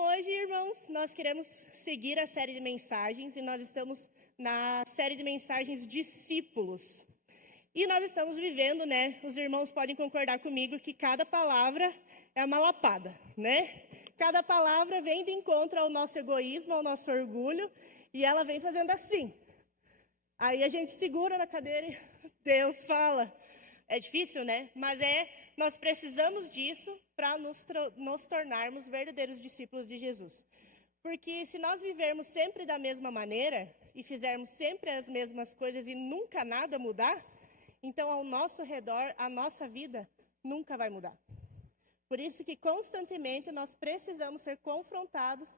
hoje, irmãos, nós queremos seguir a série de mensagens e nós estamos na série de mensagens discípulos. E nós estamos vivendo, os irmãos podem concordar comigo que cada palavra é uma lapada, Cada palavra vem de encontro ao nosso egoísmo, ao nosso orgulho, e ela vem fazendo assim. Aí a gente segura na cadeira e Deus fala. É difícil, Mas nós precisamos disso para nos tornarmos verdadeiros discípulos de Jesus. Porque se nós vivermos sempre da mesma maneira e fizermos sempre as mesmas coisas e nunca nada mudar, então ao nosso redor, a nossa vida nunca vai mudar. Por isso que constantemente nós precisamos ser confrontados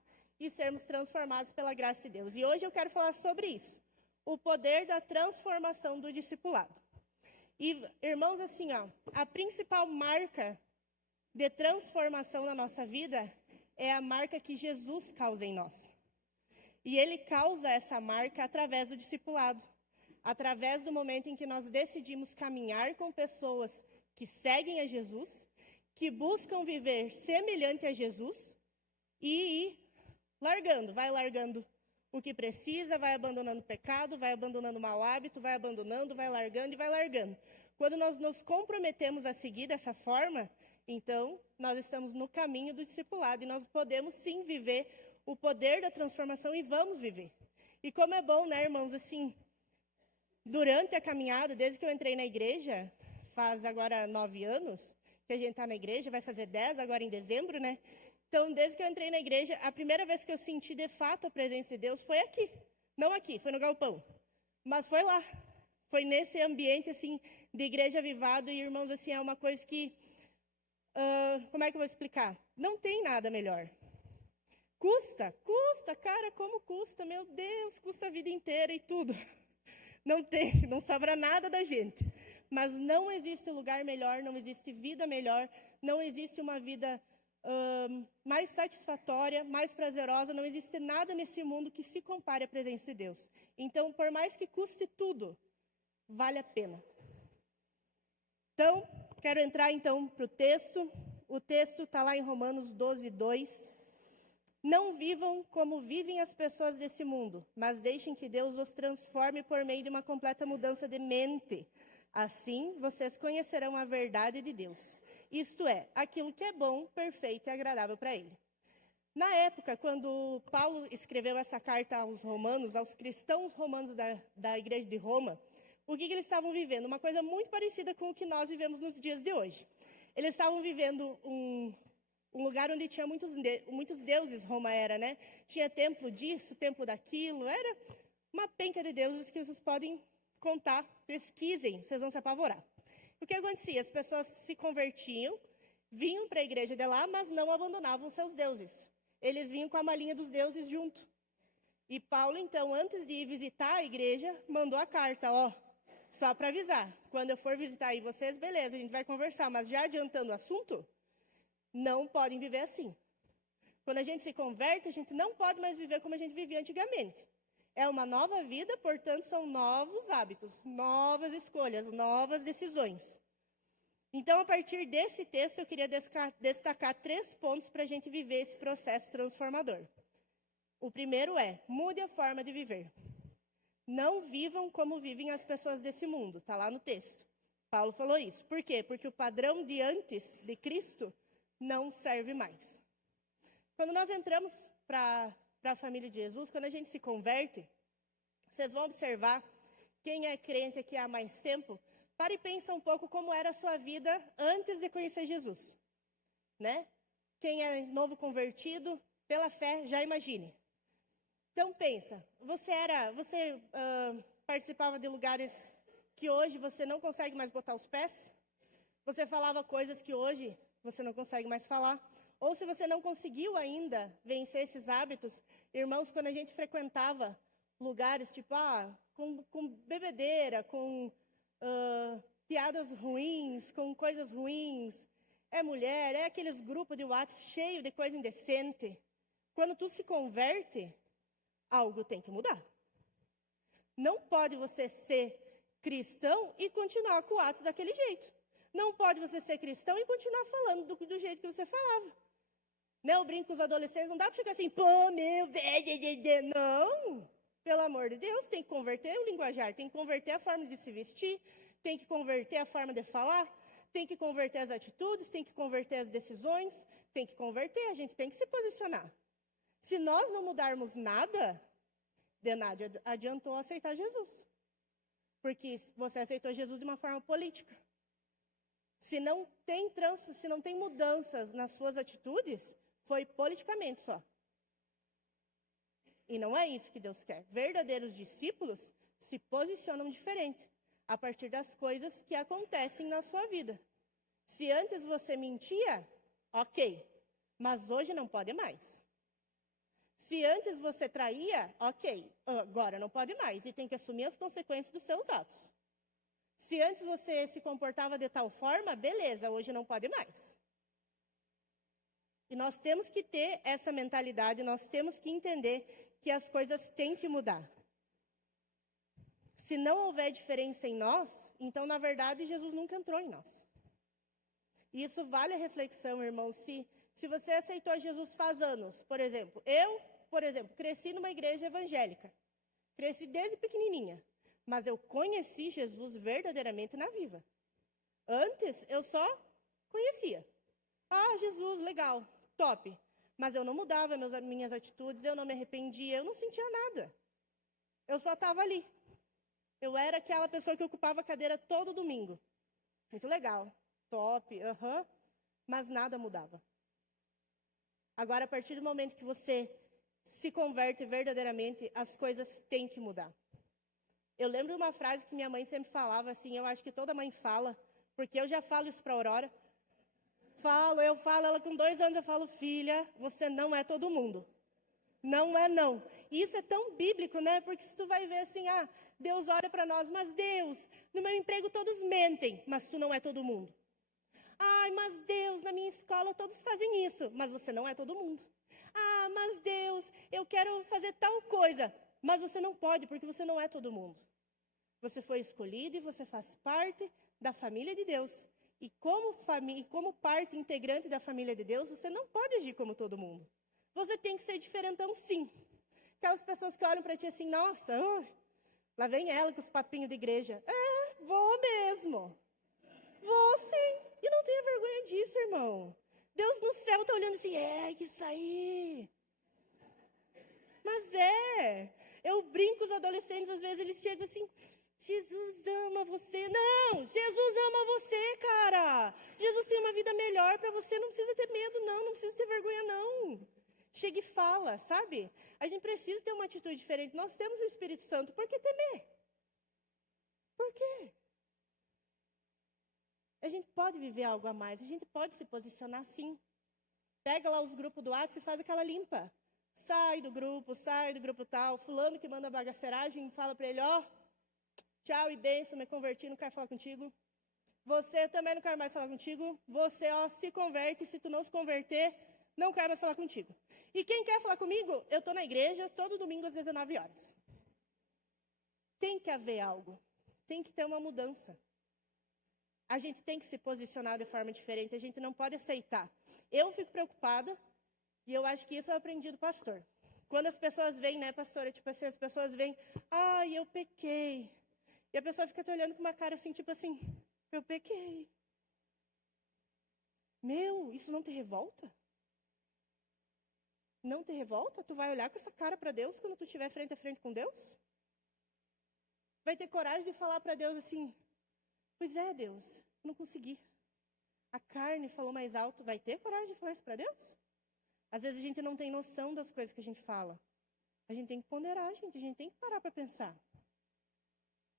e sermos transformados pela graça de Deus. E hoje eu quero falar sobre isso, o poder da transformação do discipulado. E, irmãos, a principal marca de transformação na nossa vida é a marca que Jesus causa em nós. E Ele causa essa marca através do discipulado, através do momento em que nós decidimos caminhar com pessoas que seguem a Jesus, que buscam viver semelhante a Jesus e ir largando, vai largando o que precisa, vai abandonando o pecado, vai abandonando o mau hábito, vai abandonando, vai largando e vai largando. Quando nós nos comprometemos a seguir dessa forma, então nós estamos no caminho do discipulado e nós podemos sim viver o poder da transformação e vamos viver. E como é bom, irmãos, durante a caminhada, desde que eu entrei na igreja, faz agora 9 anos que a gente está na igreja, vai fazer 10 agora em dezembro, Então, desde que eu entrei na igreja, a primeira vez que eu senti de fato a presença de Deus foi aqui. Não aqui, foi no galpão. Mas foi lá. Foi nesse ambiente, de igreja avivada. E, irmãos, é uma coisa que... como é que eu vou explicar? Não tem nada melhor. Custa, cara, como custa? Meu Deus, custa a vida inteira e tudo. Não sobra nada da gente. Mas não existe lugar melhor, não existe vida melhor, não existe uma vida... mais satisfatória, mais prazerosa, não existe nada nesse mundo que se compare à presença de Deus. Então, por mais que custe tudo, vale a pena. Então, quero entrar para o texto. O texto está lá em Romanos 12, 2. Não vivam como vivem as pessoas desse mundo, mas deixem que Deus os transforme por meio de uma completa mudança de mente. Assim, vocês conhecerão a verdade de Deus. Isto é, aquilo que é bom, perfeito e agradável para Ele. Na época, quando Paulo escreveu essa carta aos romanos, aos cristãos romanos da igreja de Roma, o que eles estavam vivendo? Uma coisa muito parecida com o que nós vivemos nos dias de hoje. Eles estavam vivendo um lugar onde tinha muitos deuses, Roma era, Tinha templo disso, templo daquilo, era uma penca de deuses que vocês podem contar, pesquisem, vocês vão se apavorar. O que acontecia? As pessoas se convertiam, vinham para a igreja de lá, mas não abandonavam seus deuses. Eles vinham com a malinha dos deuses junto. E Paulo, então, antes de ir visitar a igreja, mandou a carta, só para avisar. Quando eu for visitar aí vocês, beleza, a gente vai conversar, mas já adiantando o assunto, não podem viver assim. Quando a gente se converte, a gente não pode mais viver como a gente vivia antigamente. É uma nova vida, portanto, são novos hábitos, novas escolhas, novas decisões. Então, a partir desse texto, eu queria destacar 3 pontos para a gente viver esse processo transformador. O primeiro é, mude a forma de viver. Não vivam como vivem as pessoas desse mundo, está lá no texto. Paulo falou isso. Por quê? Porque o padrão de antes de Cristo não serve mais. Quando nós entramos para a família de Jesus, quando a gente se converte, vocês vão observar, quem é crente aqui há mais tempo, para e pensa um pouco como era a sua vida antes de conhecer Jesus. Quem é novo convertido, pela fé, já imagine. Então pensa, você participava de lugares que hoje você não consegue mais botar os pés? Você falava coisas que hoje você não consegue mais falar? Ou se você não conseguiu ainda vencer esses hábitos, irmãos, quando a gente frequentava lugares tipo, com bebedeira, com piadas ruins, com coisas ruins, é mulher, é aqueles grupos de WhatsApp cheio de coisa indecente. Quando tu se converte, algo tem que mudar. Não pode você ser cristão e continuar com o WhatsApp daquele jeito. Não pode você ser cristão e continuar falando do jeito que você falava. Né, eu brinco com os adolescentes, não dá para ficar assim, pô, meu, velho, não. Pelo amor de Deus, tem que converter o linguajar, tem que converter a forma de se vestir, tem que converter a forma de falar, tem que converter as atitudes, tem que converter as decisões, tem que converter, a gente tem que se posicionar. Se nós não mudarmos nada, de nada adiantou aceitar Jesus. Porque você aceitou Jesus de uma forma política. Se não tem mudanças nas suas atitudes, foi politicamente só. E não é isso que Deus quer. Verdadeiros discípulos se posicionam diferente a partir das coisas que acontecem na sua vida. Se antes você mentia, ok, mas hoje não pode mais. Se antes você traía, ok, agora não pode mais e tem que assumir as consequências dos seus atos. Se antes você se comportava de tal forma, beleza, hoje não pode mais. E nós temos que ter essa mentalidade, nós temos que entender que as coisas têm que mudar. Se não houver diferença em nós, então, na verdade, Jesus nunca entrou em nós. E isso vale a reflexão, irmão. Se você aceitou Jesus faz anos, por exemplo, cresci numa igreja evangélica. Cresci desde pequenininha. Mas eu conheci Jesus verdadeiramente na Viva. Antes, eu só conhecia. Ah, Jesus, legal, top. Mas eu não mudava minhas atitudes, eu não me arrependia, eu não sentia nada. Eu só estava ali. Eu era aquela pessoa que ocupava a cadeira todo domingo. Muito legal, top, mas nada mudava. Agora, a partir do momento que você se converte verdadeiramente, as coisas têm que mudar. Eu lembro uma frase que minha mãe sempre falava, assim, eu acho que toda mãe fala, porque eu já falo isso para a Aurora. Eu falo, ela com 2 anos, eu falo, filha, você não é todo mundo. Não é não. E isso é tão bíblico, né? Porque se tu vai ver assim, Deus olha para nós, mas Deus, no meu emprego todos mentem, mas tu não é todo mundo. Ai, mas Deus, na minha escola todos fazem isso, mas você não é todo mundo. Ah, mas Deus, eu quero fazer tal coisa, mas você não pode, porque você não é todo mundo. Você foi escolhido e você faz parte da família de Deus. E como parte integrante da família de Deus, você não pode agir como todo mundo. Você tem que ser diferentão, sim. Aquelas pessoas que olham para ti assim, nossa, lá vem ela com os papinhos de igreja. Vou mesmo. Vou sim. E não tenha vergonha disso, irmão. Deus no céu está olhando assim, isso aí. Mas eu brinco com os adolescentes, às vezes eles chegam assim, Jesus ama você. Não, Jesus ama você, cara. Jesus tem uma vida melhor para você, não precisa ter medo, não precisa ter vergonha, não. Chega e fala, sabe? A gente precisa ter uma atitude diferente. Nós temos o Espírito Santo, por que temer? Por quê? A gente pode viver algo a mais, a gente pode se posicionar sim. Pega lá os grupos do WhatsApp e faz aquela limpa. Sai do grupo tal, fulano que manda bagaceiragem, fala para ele, tchau e bênção, me converti, não quero falar contigo. Você também não quer mais falar contigo. Você, se converte, se tu não se converter, não quero mais falar contigo. E quem quer falar comigo, eu estou na igreja todo domingo às 19 horas. Tem que haver algo, tem que ter uma mudança. A gente tem que se posicionar de forma diferente, a gente não pode aceitar. Eu fico preocupada, e eu acho que isso eu aprendi do pastor. Quando as pessoas vêm, né, pastora, tipo assim, as pessoas vêm, eu pequei. E a pessoa fica te olhando com uma cara assim, tipo assim, eu pequei. Isso não te revolta? Não te revolta? Tu vai olhar com essa cara para Deus quando tu estiver frente a frente com Deus? Vai ter coragem de falar para Deus assim, pois é, Deus, não consegui. A carne falou mais alto. Vai ter coragem de falar isso para Deus? Às vezes a gente não tem noção das coisas que a gente fala. A gente tem que ponderar, a gente tem que parar para pensar.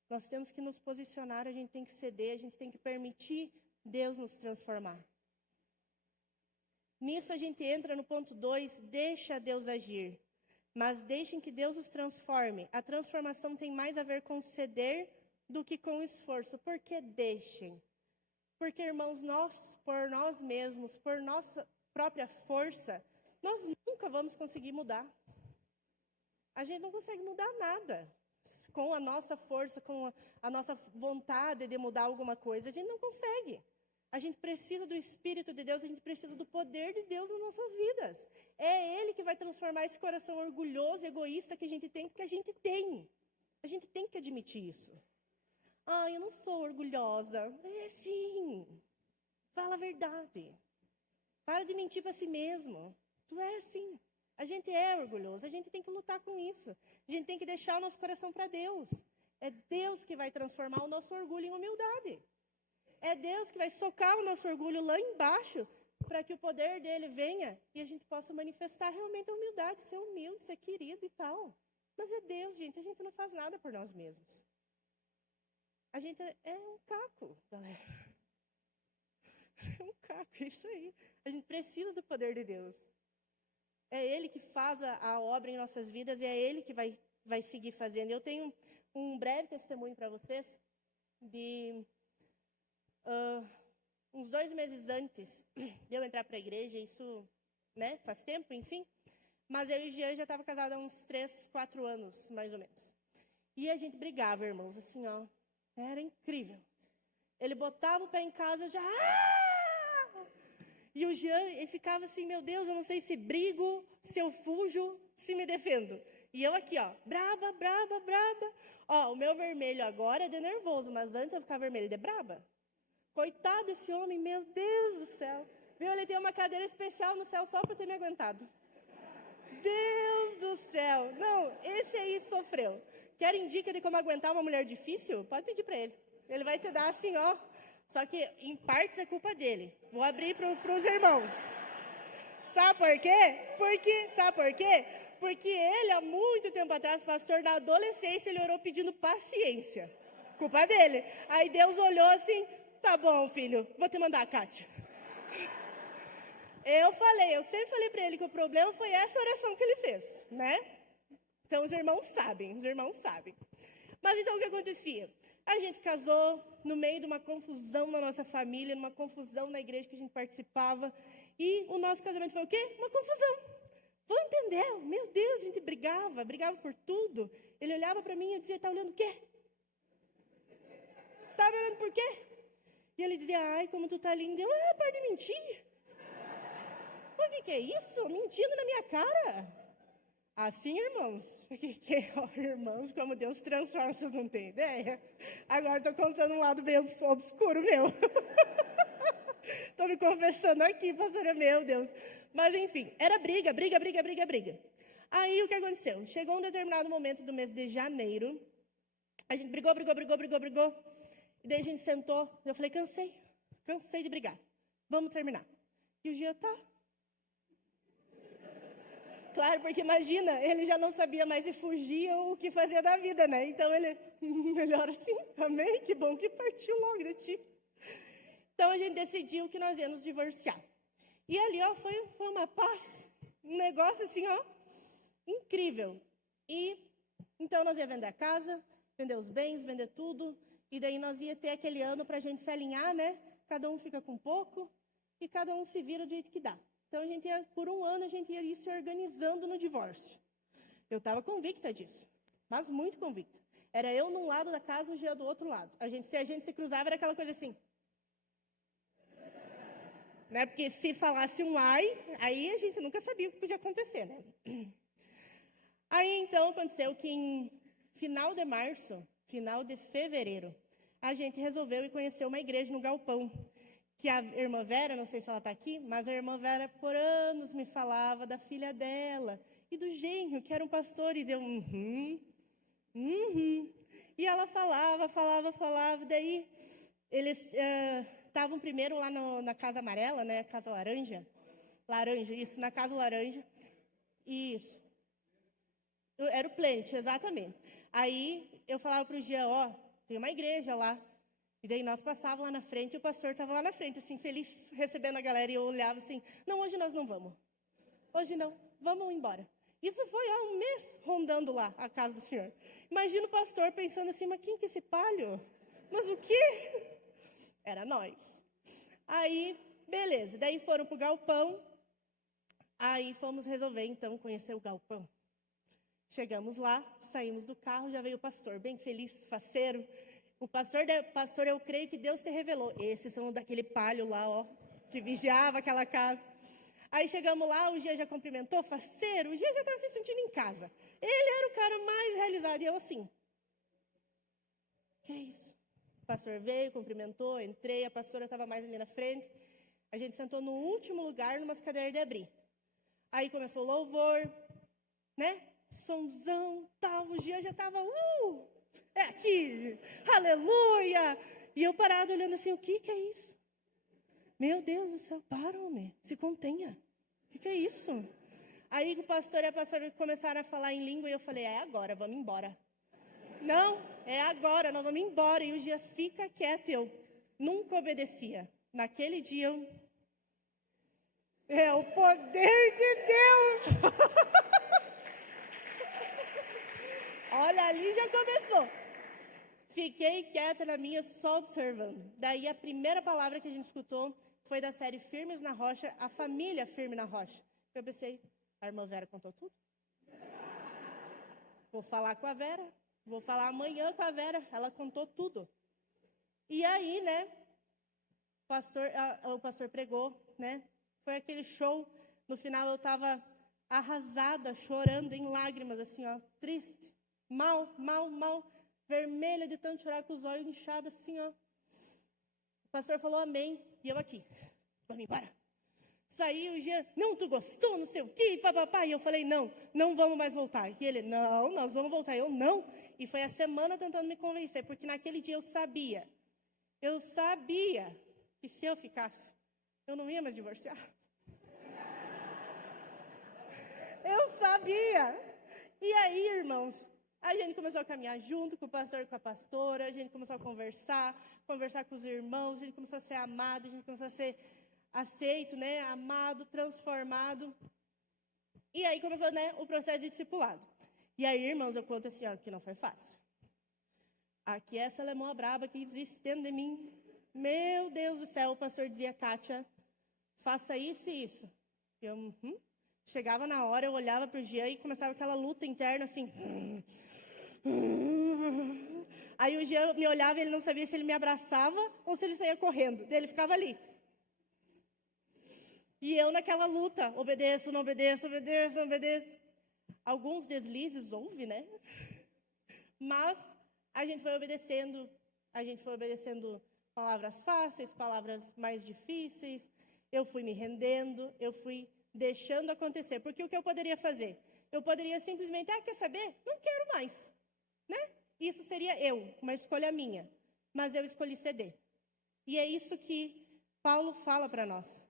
Nós temos que nos posicionar, a gente tem que ceder, a gente tem que permitir Deus nos transformar. Nisso a gente entra no ponto 2, deixa Deus agir. Mas deixem que Deus os transforme. A transformação tem mais a ver com ceder do que com esforço. Por que deixem? Porque, irmãos, por nós mesmos, por nossa própria força, nós nunca vamos conseguir mudar. A gente não consegue mudar nada. Com a nossa força, com a nossa vontade de mudar alguma coisa, a gente não consegue. A gente precisa do Espírito de Deus, a gente precisa do poder de Deus nas nossas vidas. É Ele que vai transformar esse coração orgulhoso, egoísta que a gente tem, porque a gente tem. A gente tem que admitir isso. Ah, eu não sou orgulhosa. É sim. Fala a verdade. Para de mentir para si mesmo. Tu é assim. A gente é orgulhoso, a gente tem que lutar com isso. A gente tem que deixar o nosso coração para Deus. É Deus que vai transformar o nosso orgulho em humildade. É Deus que vai socar o nosso orgulho lá embaixo para que o poder dele venha e a gente possa manifestar realmente a humildade, ser humilde, ser querido e tal. Mas é Deus, gente, a gente não faz nada por nós mesmos. A gente é um caco, galera. É um caco, é isso aí. A gente precisa do poder de Deus. É Ele que faz a obra em nossas vidas e é Ele que vai seguir fazendo. Eu tenho um breve testemunho para vocês de uns 2 meses antes de eu entrar para a igreja, isso, né, faz tempo, enfim. Mas eu e o Jean já estava casados há uns 3, 4 anos, mais ou menos. E a gente brigava, irmãos, assim, ó. Era incrível. Ele botava o pé em casa, já... E o Jean, ele ficava assim, meu Deus, eu não sei se brigo, se eu fujo, se me defendo. E eu aqui, ó, braba, braba, braba. Ó, o meu vermelho agora é de nervoso, mas antes eu ficava vermelho de braba. Coitado desse homem, meu Deus do céu. Viu, ele tem uma cadeira especial no céu só para ter me aguentado. Deus do céu. Não, esse aí sofreu. Querem dica de como aguentar uma mulher difícil? Pode pedir para ele. Ele vai te dar assim, ó. Só que, em partes, é culpa dele. Vou abrir para os irmãos. Sabe por quê? Sabe por quê? Porque ele, há muito tempo atrás, pastor, na adolescência, ele orou pedindo paciência. Culpa dele. Aí Deus olhou assim, tá bom, filho, vou te mandar a Kátia. Eu sempre falei para ele que o problema foi essa oração que ele fez, né? Então, os irmãos sabem. Mas então, o que acontecia? A gente casou no meio de uma confusão na nossa família, numa confusão na igreja que a gente participava. E o nosso casamento foi o quê? Uma confusão. Vão entender? Meu Deus, a gente brigava por tudo. Ele olhava para mim e eu dizia, tá olhando o quê? Tá me olhando por quê? E ele dizia, ai, como tu tá linda. Eu, para de mentir. O que é isso? Mentindo na minha cara? Assim, irmãos, irmãos, como Deus transforma, vocês não têm ideia? Agora estou contando um lado bem obscuro meu. Estou me confessando aqui, pastora, meu Deus. Mas, enfim, era briga. Aí, o que aconteceu? Chegou um determinado momento do mês de janeiro, a gente brigou. E daí a gente sentou, eu falei, cansei de brigar, vamos terminar. E o Gia, tá. Claro, porque imagina, ele já não sabia mais se fugia ou o que fazia da vida, né? Então ele, melhor assim, amém? Que bom que partiu logo de ti. Então a gente decidiu que nós íamos divorciar. E ali, ó, foi uma paz, um negócio assim, ó, incrível. E então nós ia vender a casa, vender os bens, vender tudo. E daí nós ia ter aquele ano para a gente se alinhar, né? Cada um fica com pouco e cada um se vira do jeito que dá. Então, por um ano, a gente ia ir se organizando no divórcio. Eu estava convicta disso, mas muito convicta. Era eu num lado da casa, o Jean do outro lado. Se a gente se cruzava, era aquela coisa assim. Né? Porque se falasse um ai, aí a gente nunca sabia o que podia acontecer, né? Aí, então, aconteceu que em final de março, final de fevereiro, a gente resolveu ir conhecer uma igreja no Galpão. Que a irmã Vera, não sei se ela está aqui, mas a irmã Vera por anos me falava da filha dela e do genro, que eram pastores. Eu, E ela falava. Daí eles estavam primeiro lá na Casa Amarela, né? Casa Laranja. Isso, na Casa Laranja. Isso. Era o Plant, exatamente. Aí eu falava para o Jean, ó, tem uma igreja lá. E daí nós passávamos lá na frente e o pastor estava lá na frente, assim, feliz, recebendo a galera. E eu olhava assim, não, hoje nós não vamos. Hoje não, vamos embora. Isso foi há um mês rondando lá a casa do senhor. Imagina o pastor pensando assim, mas quem que é esse palho? Mas o quê? Era nós. Aí, beleza, daí foram para o galpão. Aí fomos resolver, então, conhecer o galpão. Chegamos lá, saímos do carro, já veio o pastor, bem feliz, faceiro, pastor, eu creio que Deus te revelou. Esses são daquele palho lá, ó, que vigiava aquela casa. Aí chegamos lá, o Gia já cumprimentou, faceiro, o Gia já estava se sentindo em casa. Ele era o cara mais realizado, e eu assim. Que isso? O pastor veio, cumprimentou, entrei, a pastora estava mais ali na frente. A gente sentou no último lugar, numas cadeiras de abrir. Aí começou o louvor, né? Somzão, tal, o Gia já estava, é aqui, aleluia! E eu parado olhando assim, o que é isso? Meu Deus do céu, para, homem, se contenha. O que é isso? Aí o pastor e a pastora começaram a falar em língua e eu falei, é agora, vamos embora. Não, é agora, nós vamos embora. E o Gia fica quieto, eu nunca obedecia. Naquele dia, é o poder de Deus. Olha, ali já começou. Fiquei quieta na minha, só observando. Daí a primeira palavra que a gente escutou foi da série Firmes na Rocha, a família Firme na Rocha. Eu pensei, a irmã Vera contou tudo? Vou falar com a Vera, vou falar amanhã com a Vera, ela contou tudo. E aí, né, o pastor pregou, né, foi aquele show, no final eu estava arrasada, chorando em lágrimas, assim, ó, triste, mal, vermelha de tanto chorar, com os olhos inchados, assim, ó. O pastor falou amém, e eu aqui, vamos embora. Saí, o Jean, não, tu gostou, não sei o quê, papapá. E eu falei, não vamos mais voltar. E ele, não, nós vamos voltar. Eu, não. E foi a semana tentando me convencer, porque naquele dia eu sabia que se eu ficasse, eu não ia mais divorciar. Eu sabia. E aí, irmãos, a gente começou a caminhar junto com o pastor e com a pastora, a gente começou a conversar com os irmãos, a gente começou a ser amado, a gente começou a ser aceito, né, amado, transformado. E aí começou, né, o processo de discipulado. E aí, irmãos, eu conto assim, ó, que não foi fácil. Aqui essa alemã braba que existe dentro de mim. Meu Deus do céu, o pastor dizia, Kátia, faça isso e isso. Eu, Chegava na hora, eu olhava para o Jean e começava aquela luta interna, assim. Aí o Jean me olhava e ele não sabia se ele me abraçava ou se ele saía correndo. Daí ele ficava ali. E eu naquela luta, obedeço, não obedeço, obedeço, não obedeço. Alguns deslizes houve, né? Mas a gente foi obedecendo palavras fáceis, palavras mais difíceis. Eu fui me rendendo, eu fui deixando acontecer. Porque o que eu poderia fazer? Eu poderia simplesmente, quer saber? Não quero mais, né? Isso seria uma escolha minha. Mas eu escolhi ceder. E é isso que Paulo fala para nós.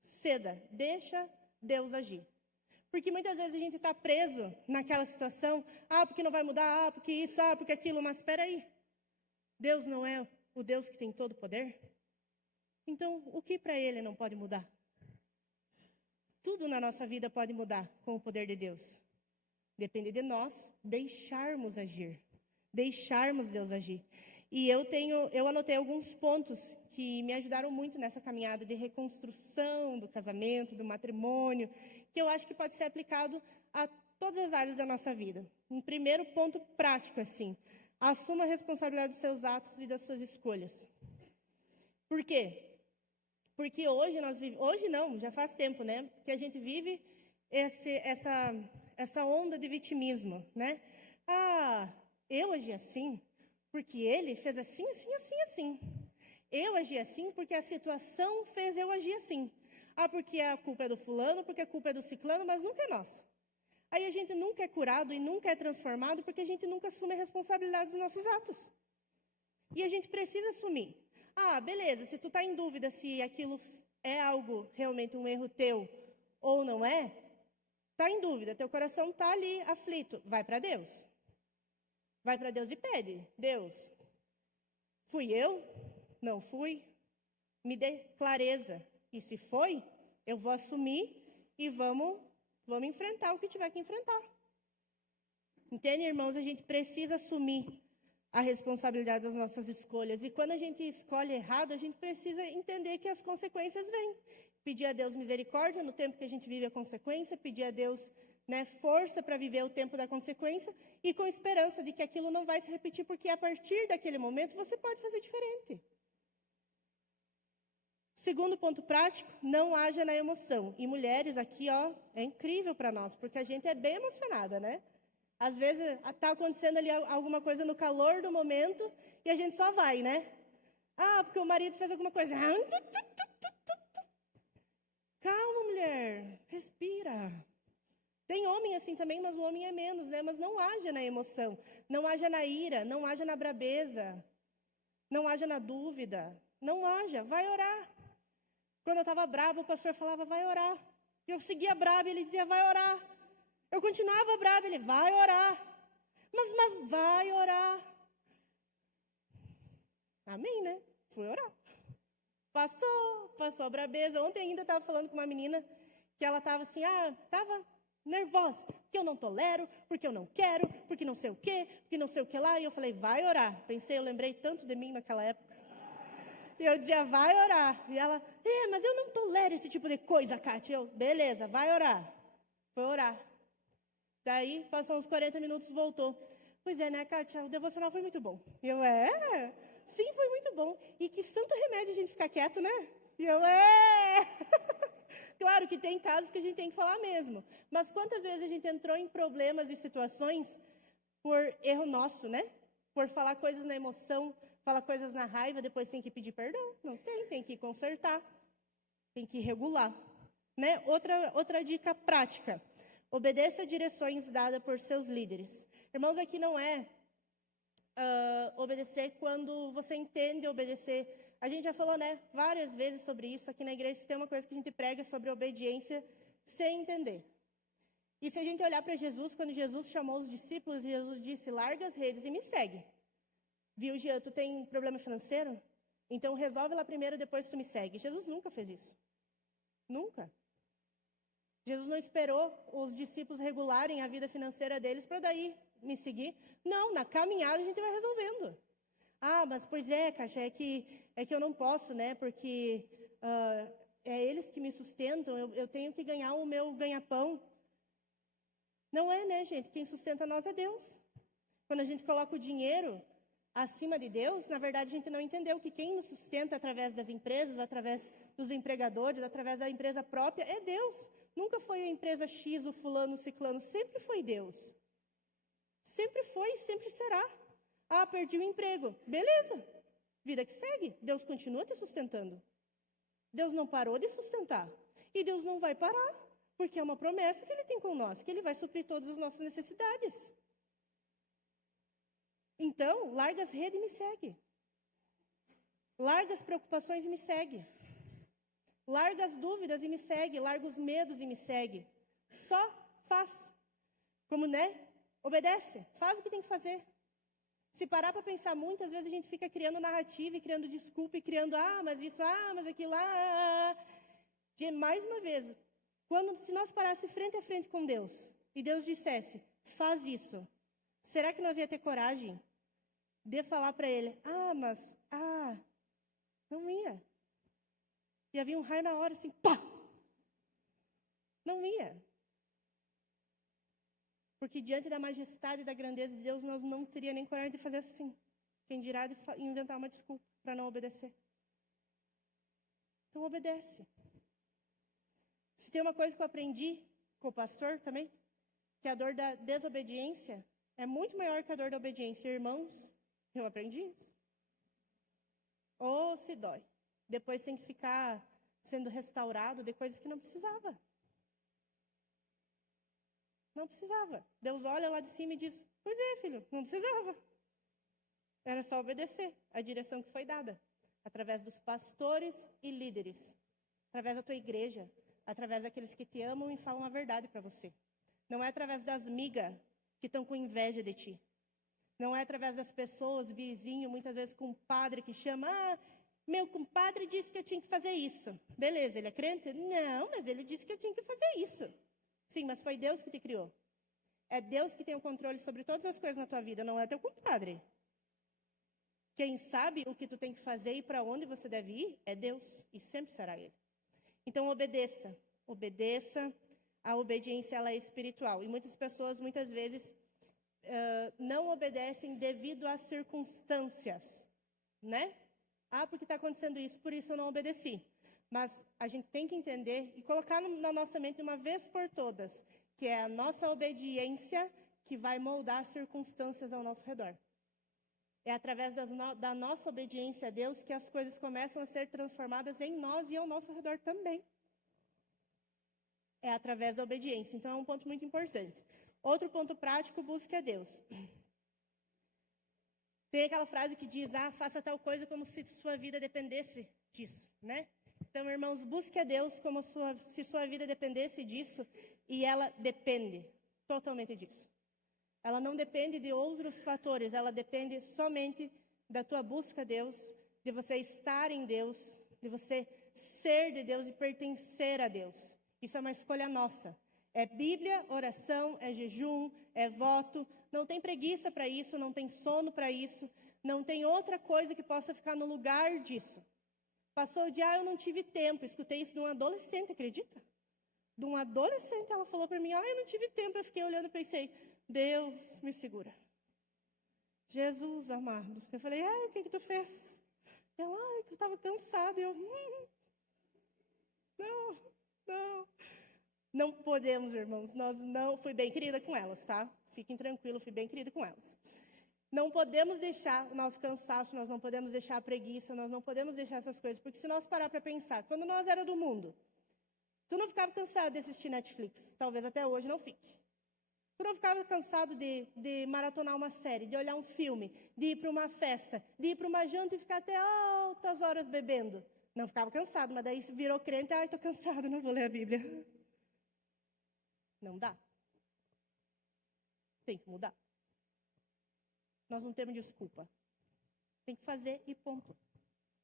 Ceda, deixa Deus agir. Porque muitas vezes a gente está preso naquela situação, porque não vai mudar, porque isso, porque aquilo, mas espera aí. Deus não é o Deus que tem todo o poder? Então, o que para Ele não pode mudar? Tudo na nossa vida pode mudar com o poder de Deus. Depende de nós deixarmos agir, deixarmos Deus agir. E eu anotei alguns pontos que me ajudaram muito nessa caminhada de reconstrução do casamento, do matrimônio, que eu acho que pode ser aplicado a todas as áreas da nossa vida. Um primeiro ponto prático, assim, assuma a responsabilidade dos seus atos e das suas escolhas. Por quê? Porque hoje não, já faz tempo, né, que a gente vive essa onda de vitimismo, né? Eu agi assim porque ele fez assim, assim, assim, assim. Eu agi assim porque a situação fez eu agir assim. Porque a culpa é do fulano, porque a culpa é do ciclano, mas nunca é nossa. Aí a gente nunca é curado e nunca é transformado porque a gente nunca assume a responsabilidade dos nossos atos. E a gente precisa assumir. Beleza, se tu está em dúvida se aquilo é algo, realmente um erro teu ou não é, está em dúvida, teu coração está ali aflito, vai para Deus. Vai para Deus e pede, Deus, fui eu? Não fui? Me dê clareza. E se foi, eu vou assumir e vamos enfrentar o que tiver que enfrentar. Entende, irmãos? A gente precisa assumir a responsabilidade das nossas escolhas. E quando a gente escolhe errado, a gente precisa entender que as consequências vêm. Pedir a Deus misericórdia no tempo que a gente vive a consequência, pedir a Deus, né, força para viver o tempo da consequência e com esperança de que aquilo não vai se repetir, porque a partir daquele momento você pode fazer diferente. Segundo ponto prático, não haja na emoção. E mulheres aqui, ó, é incrível para nós, porque a gente é bem emocionada, né? Às vezes está acontecendo ali alguma coisa no calor do momento e a gente só vai, né? Ah, porque o marido fez alguma coisa. Calma, mulher, respira. Tem homem assim também, mas o homem é menos, né? Mas não haja na emoção, não haja na ira, não haja na brabeza, não haja na dúvida, não haja, vai orar. Quando eu estava brava, o pastor falava, vai orar. Eu seguia brava e ele dizia, vai orar. Eu continuava brava, ele, vai orar. Mas vai orar. Amém, né? Fui orar. Passou a brabeza. Ontem ainda estava falando com uma menina que ela estava assim, estava nervosa, porque eu não tolero, porque eu não quero, porque não sei o quê, porque não sei o que lá. E eu falei, vai orar. Eu lembrei tanto de mim naquela época. E eu dizia, vai orar. E ela, mas eu não tolero esse tipo de coisa, Kátia. Eu, beleza, vai orar. Foi orar. Daí, passou uns 40 minutos, voltou. Pois é, né, Kátia, o devocional foi muito bom. E eu, sim, foi muito bom. E que santo remédio a gente ficar quieto, né? E eu, Claro que tem casos que a gente tem que falar mesmo. Mas quantas vezes a gente entrou em problemas e situações por erro nosso, né? Por falar coisas na emoção, falar coisas na raiva, depois tem que pedir perdão. Não tem que consertar, tem que regular. Né? Outra dica prática, obedeça a direções dadas por seus líderes. Irmãos, aqui não é obedecer quando você entende obedecer. A gente já falou, né, várias vezes sobre isso. Aqui na igreja tem uma coisa que a gente prega sobre obediência sem entender. E se a gente olhar para Jesus, quando Jesus chamou os discípulos, Jesus disse, larga as redes e me segue. Viu, Jean, tu tem problema financeiro? Então resolve lá primeiro, depois tu me segue. Jesus nunca fez isso. Nunca. Jesus não esperou os discípulos regularem a vida financeira deles para daí me seguir. Não, na caminhada a gente vai resolvendo. Mas pois é, Kátia, é que eu não posso, né? Porque é eles que me sustentam, eu tenho que ganhar o meu ganha-pão. Não é, né, gente? Quem sustenta nós é Deus. Quando a gente coloca o dinheiro acima de Deus, na verdade, a gente não entendeu que quem nos sustenta através das empresas, através dos empregadores, através da empresa própria, é Deus. Nunca foi a empresa X, o fulano, o ciclano, sempre foi Deus. Sempre foi e sempre será. Perdi o emprego. Beleza, vida que segue. Deus continua te sustentando. Deus não parou de sustentar. E Deus não vai parar, porque é uma promessa que Ele tem com nós, que Ele vai suprir todas as nossas necessidades. Então, larga as redes e me segue. Larga as preocupações e me segue. Larga as dúvidas e me segue. Larga os medos e me segue. Só faz. Como, né? Obedece. Faz o que tem que fazer. Se parar para pensar, muitas vezes a gente fica criando narrativa e criando desculpa e criando, mas isso, mas aquilo, E mais uma vez, se nós parássemos frente a frente com Deus e Deus dissesse, faz isso, será que nós ia ter coragem de falar para Ele, não ia. Ia vir um raio na hora, assim, pá! Não ia. Porque diante da majestade e da grandeza de Deus, nós não teria nem coragem de fazer assim. Quem dirá de inventar uma desculpa para não obedecer. Então, obedece. Se tem uma coisa que eu aprendi com o pastor também, que a dor da desobediência é muito maior que a dor da obediência. Irmãos, eu aprendi isso. Se dói. Depois tem que ficar sendo restaurado de coisas que não precisava. Não precisava. Deus olha lá de cima e diz, pois é, filho, não precisava. Era só obedecer a direção que foi dada. Através dos pastores e líderes. Através da tua igreja. Através daqueles que te amam e falam a verdade para você. Não é através das migas que estão com inveja de ti. Não é através das pessoas, vizinho, muitas vezes com um padre que chama, meu compadre disse que eu tinha que fazer isso. Beleza, ele é crente? Não, mas ele disse que eu tinha que fazer isso. Sim, mas foi Deus que te criou. É Deus que tem o controle sobre todas as coisas na tua vida, não é teu compadre. Quem sabe o que tu tem que fazer e para onde você deve ir é Deus, e sempre será Ele. Então, obedeça. Obedeça. A obediência, ela é espiritual. E muitas pessoas, muitas vezes, não obedecem devido às circunstâncias, né? Ah, porque está acontecendo isso, por isso eu não obedeci. Mas a gente tem que entender e colocar na nossa mente uma vez por todas, que é a nossa obediência que vai moldar as circunstâncias ao nosso redor. É através da nossa obediência a Deus que as coisas começam a ser transformadas em nós e ao nosso redor também. É através da obediência. Então, é um ponto muito importante. Outro ponto prático, busque a Deus. Tem aquela frase que diz, faça tal coisa como se sua vida dependesse disso, né? Então, irmãos, busque a Deus como se sua vida dependesse disso, e ela depende totalmente disso. Ela não depende de outros fatores, ela depende somente da tua busca a Deus, de você estar em Deus, de você ser de Deus e pertencer a Deus. Isso é uma escolha nossa. É Bíblia, oração, é jejum, é voto. Não tem preguiça para isso, não tem sono para isso. Não tem outra coisa que possa ficar no lugar disso. Passou o dia, eu não tive tempo. Escutei isso de um adolescente, acredita? De um adolescente, ela falou para mim, eu não tive tempo. Eu fiquei olhando e pensei, Deus, me segura. Jesus amado. Eu falei, o que tu fez? Ela, que eu estava cansada. Eu, não. Não podemos, irmãos, fui bem querida com elas, tá? Fiquem tranquilos, fui bem querida com elas. Não podemos deixar o nosso cansaço, nós não podemos deixar a preguiça, nós não podemos deixar essas coisas, porque se nós parar para pensar, quando nós era do mundo, tu não ficava cansado de assistir Netflix, talvez até hoje não fique. Tu não ficava cansado de maratonar uma série, de olhar um filme, de ir para uma festa, de ir para uma janta e ficar até altas horas bebendo. Não ficava cansado, mas daí virou crente, tô cansado, não vou ler a Bíblia. Não dá. Tem que mudar. Nós não temos desculpa. Tem que fazer e ponto.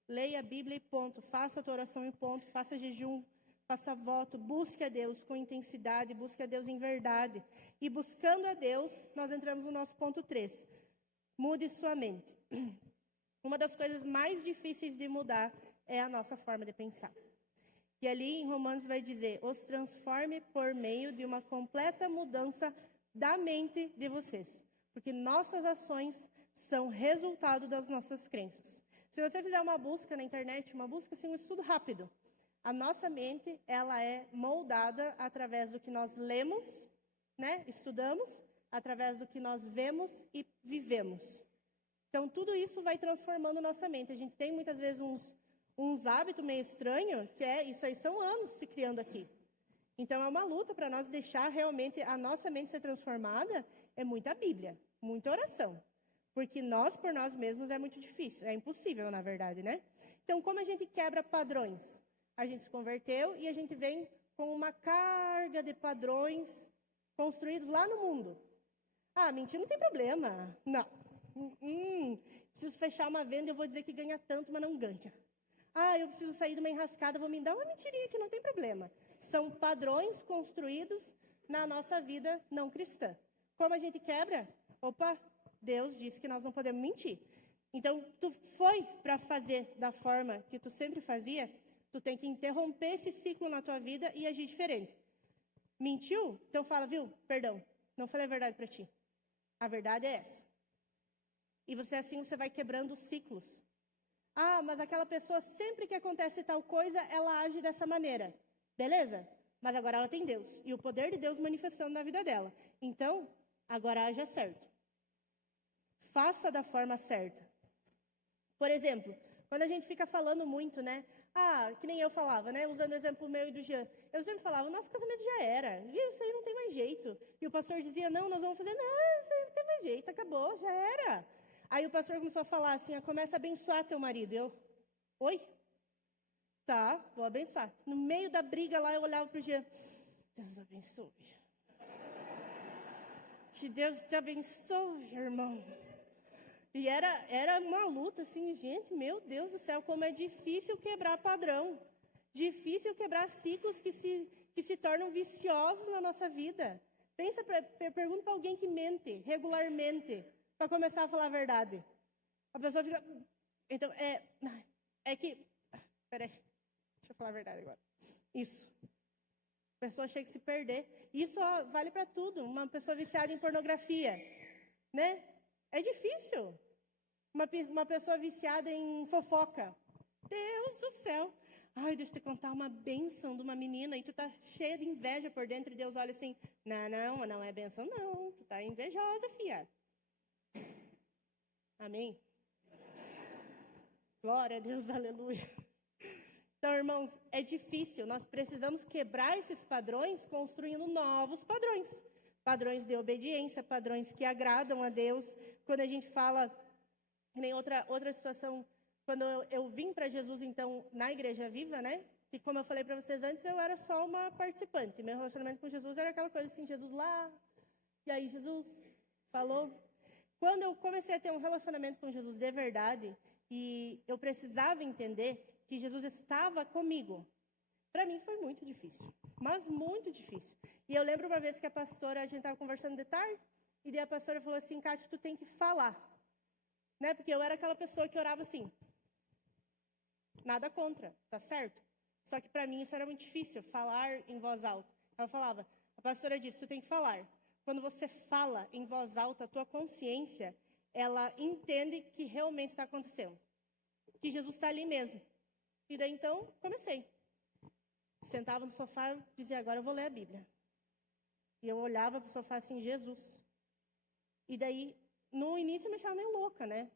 Leia a Bíblia e ponto. Faça a tua oração e ponto. Faça jejum, faça voto. Busque a Deus com intensidade. Busque a Deus em verdade. E buscando a Deus, nós entramos no nosso ponto 3. Mude sua mente. Uma das coisas mais difíceis de mudar é a nossa forma de pensar. E ali em Romanos vai dizer, os transforme por meio de uma completa mudança da mente de vocês. Porque nossas ações são resultado das nossas crenças. Se você fizer uma busca na internet, uma busca assim, um estudo rápido, a nossa mente, ela é moldada através do que nós lemos, né, estudamos, através do que nós vemos e vivemos. Então, tudo isso vai transformando nossa mente. A gente tem muitas vezes uns hábitos meio estranhos, que isso aí são anos se criando aqui. Então, é uma luta para nós deixar realmente a nossa mente ser transformada, é muita Bíblia, muita oração. Porque nós, por nós mesmos, é muito difícil, é impossível, na verdade, né? Então, como a gente quebra padrões? A gente se converteu e a gente vem com uma carga de padrões construídos lá no mundo. Mentir não tem problema. Não. Preciso fechar uma venda, eu vou dizer que ganha tanto, mas não ganha. Eu preciso sair de uma enrascada, vou me dar uma mentirinha que não tem problema. São padrões construídos na nossa vida não cristã. Como a gente quebra? Deus disse que nós não podemos mentir. Então, tu foi para fazer da forma que tu sempre fazia, tu tem que interromper esse ciclo na tua vida e agir diferente. Mentiu? Então fala, perdão, não falei a verdade para ti. A verdade é essa. E você vai quebrando ciclos. Mas aquela pessoa, sempre que acontece tal coisa, ela age dessa maneira. Beleza? Mas agora ela tem Deus. E o poder de Deus manifestando na vida dela. Então, agora haja certo. Faça da forma certa. Por exemplo, quando a gente fica falando muito, né? Que nem eu falava, né? Usando o exemplo meu e do Jean. Eu sempre falava, nosso casamento já era. Isso aí não tem mais jeito. E o pastor dizia, não, nós vamos fazer. Não, isso aí não tem mais jeito. Acabou, já era. Aí o pastor começou a falar assim, começa a abençoar teu marido. Oi? Tá, vou abençoar. No meio da briga lá, eu olhava para o Jean. Deus abençoe. Que Deus te abençoe, irmão. E era uma luta, assim, gente, meu Deus do céu, como é difícil quebrar padrão. Difícil quebrar ciclos que se tornam viciosos na nossa vida. Pergunta para alguém que mente regularmente, para começar a falar a verdade. A pessoa fica... Então, peraí, deixa eu falar a verdade agora. Isso. A pessoa chega a se perder. Isso vale para tudo. Uma pessoa viciada em pornografia, né? É difícil. Uma pessoa viciada em fofoca. Deus do céu. Ai, deixa eu te contar uma bênção de uma menina e tu tá cheia de inveja por dentro e Deus olha assim, não é bênção não, tu tá invejosa, filha. Amém? Glória a Deus, aleluia. Então, irmãos, é difícil, nós precisamos quebrar esses padrões construindo novos padrões. Padrões de obediência, padrões que agradam a Deus. Quando a gente fala, nem outra situação, quando eu vim para Jesus, então, na Igreja Viva, né? E como eu falei para vocês antes, eu era só uma participante. Meu relacionamento com Jesus era aquela coisa assim, Jesus lá, e aí Jesus falou. Quando eu comecei a ter um relacionamento com Jesus de verdade, e eu precisava entender que Jesus estava comigo, para mim foi muito difícil, mas muito difícil. E eu lembro uma vez que a gente estava conversando de tarde, e daí a pastora falou assim, Kátia, tu tem que falar. Né? Porque eu era aquela pessoa que orava assim, nada contra, tá certo? Só que para mim isso era muito difícil, falar em voz alta. Ela falava, a pastora disse, tu tem que falar. Quando você fala em voz alta, a tua consciência, ela entende que realmente está acontecendo. Que Jesus está ali mesmo. E daí então, comecei. Sentava no sofá e dizia, agora eu vou ler a Bíblia. E eu olhava para o sofá assim, Jesus. E daí, no início eu me achava meio louca, né?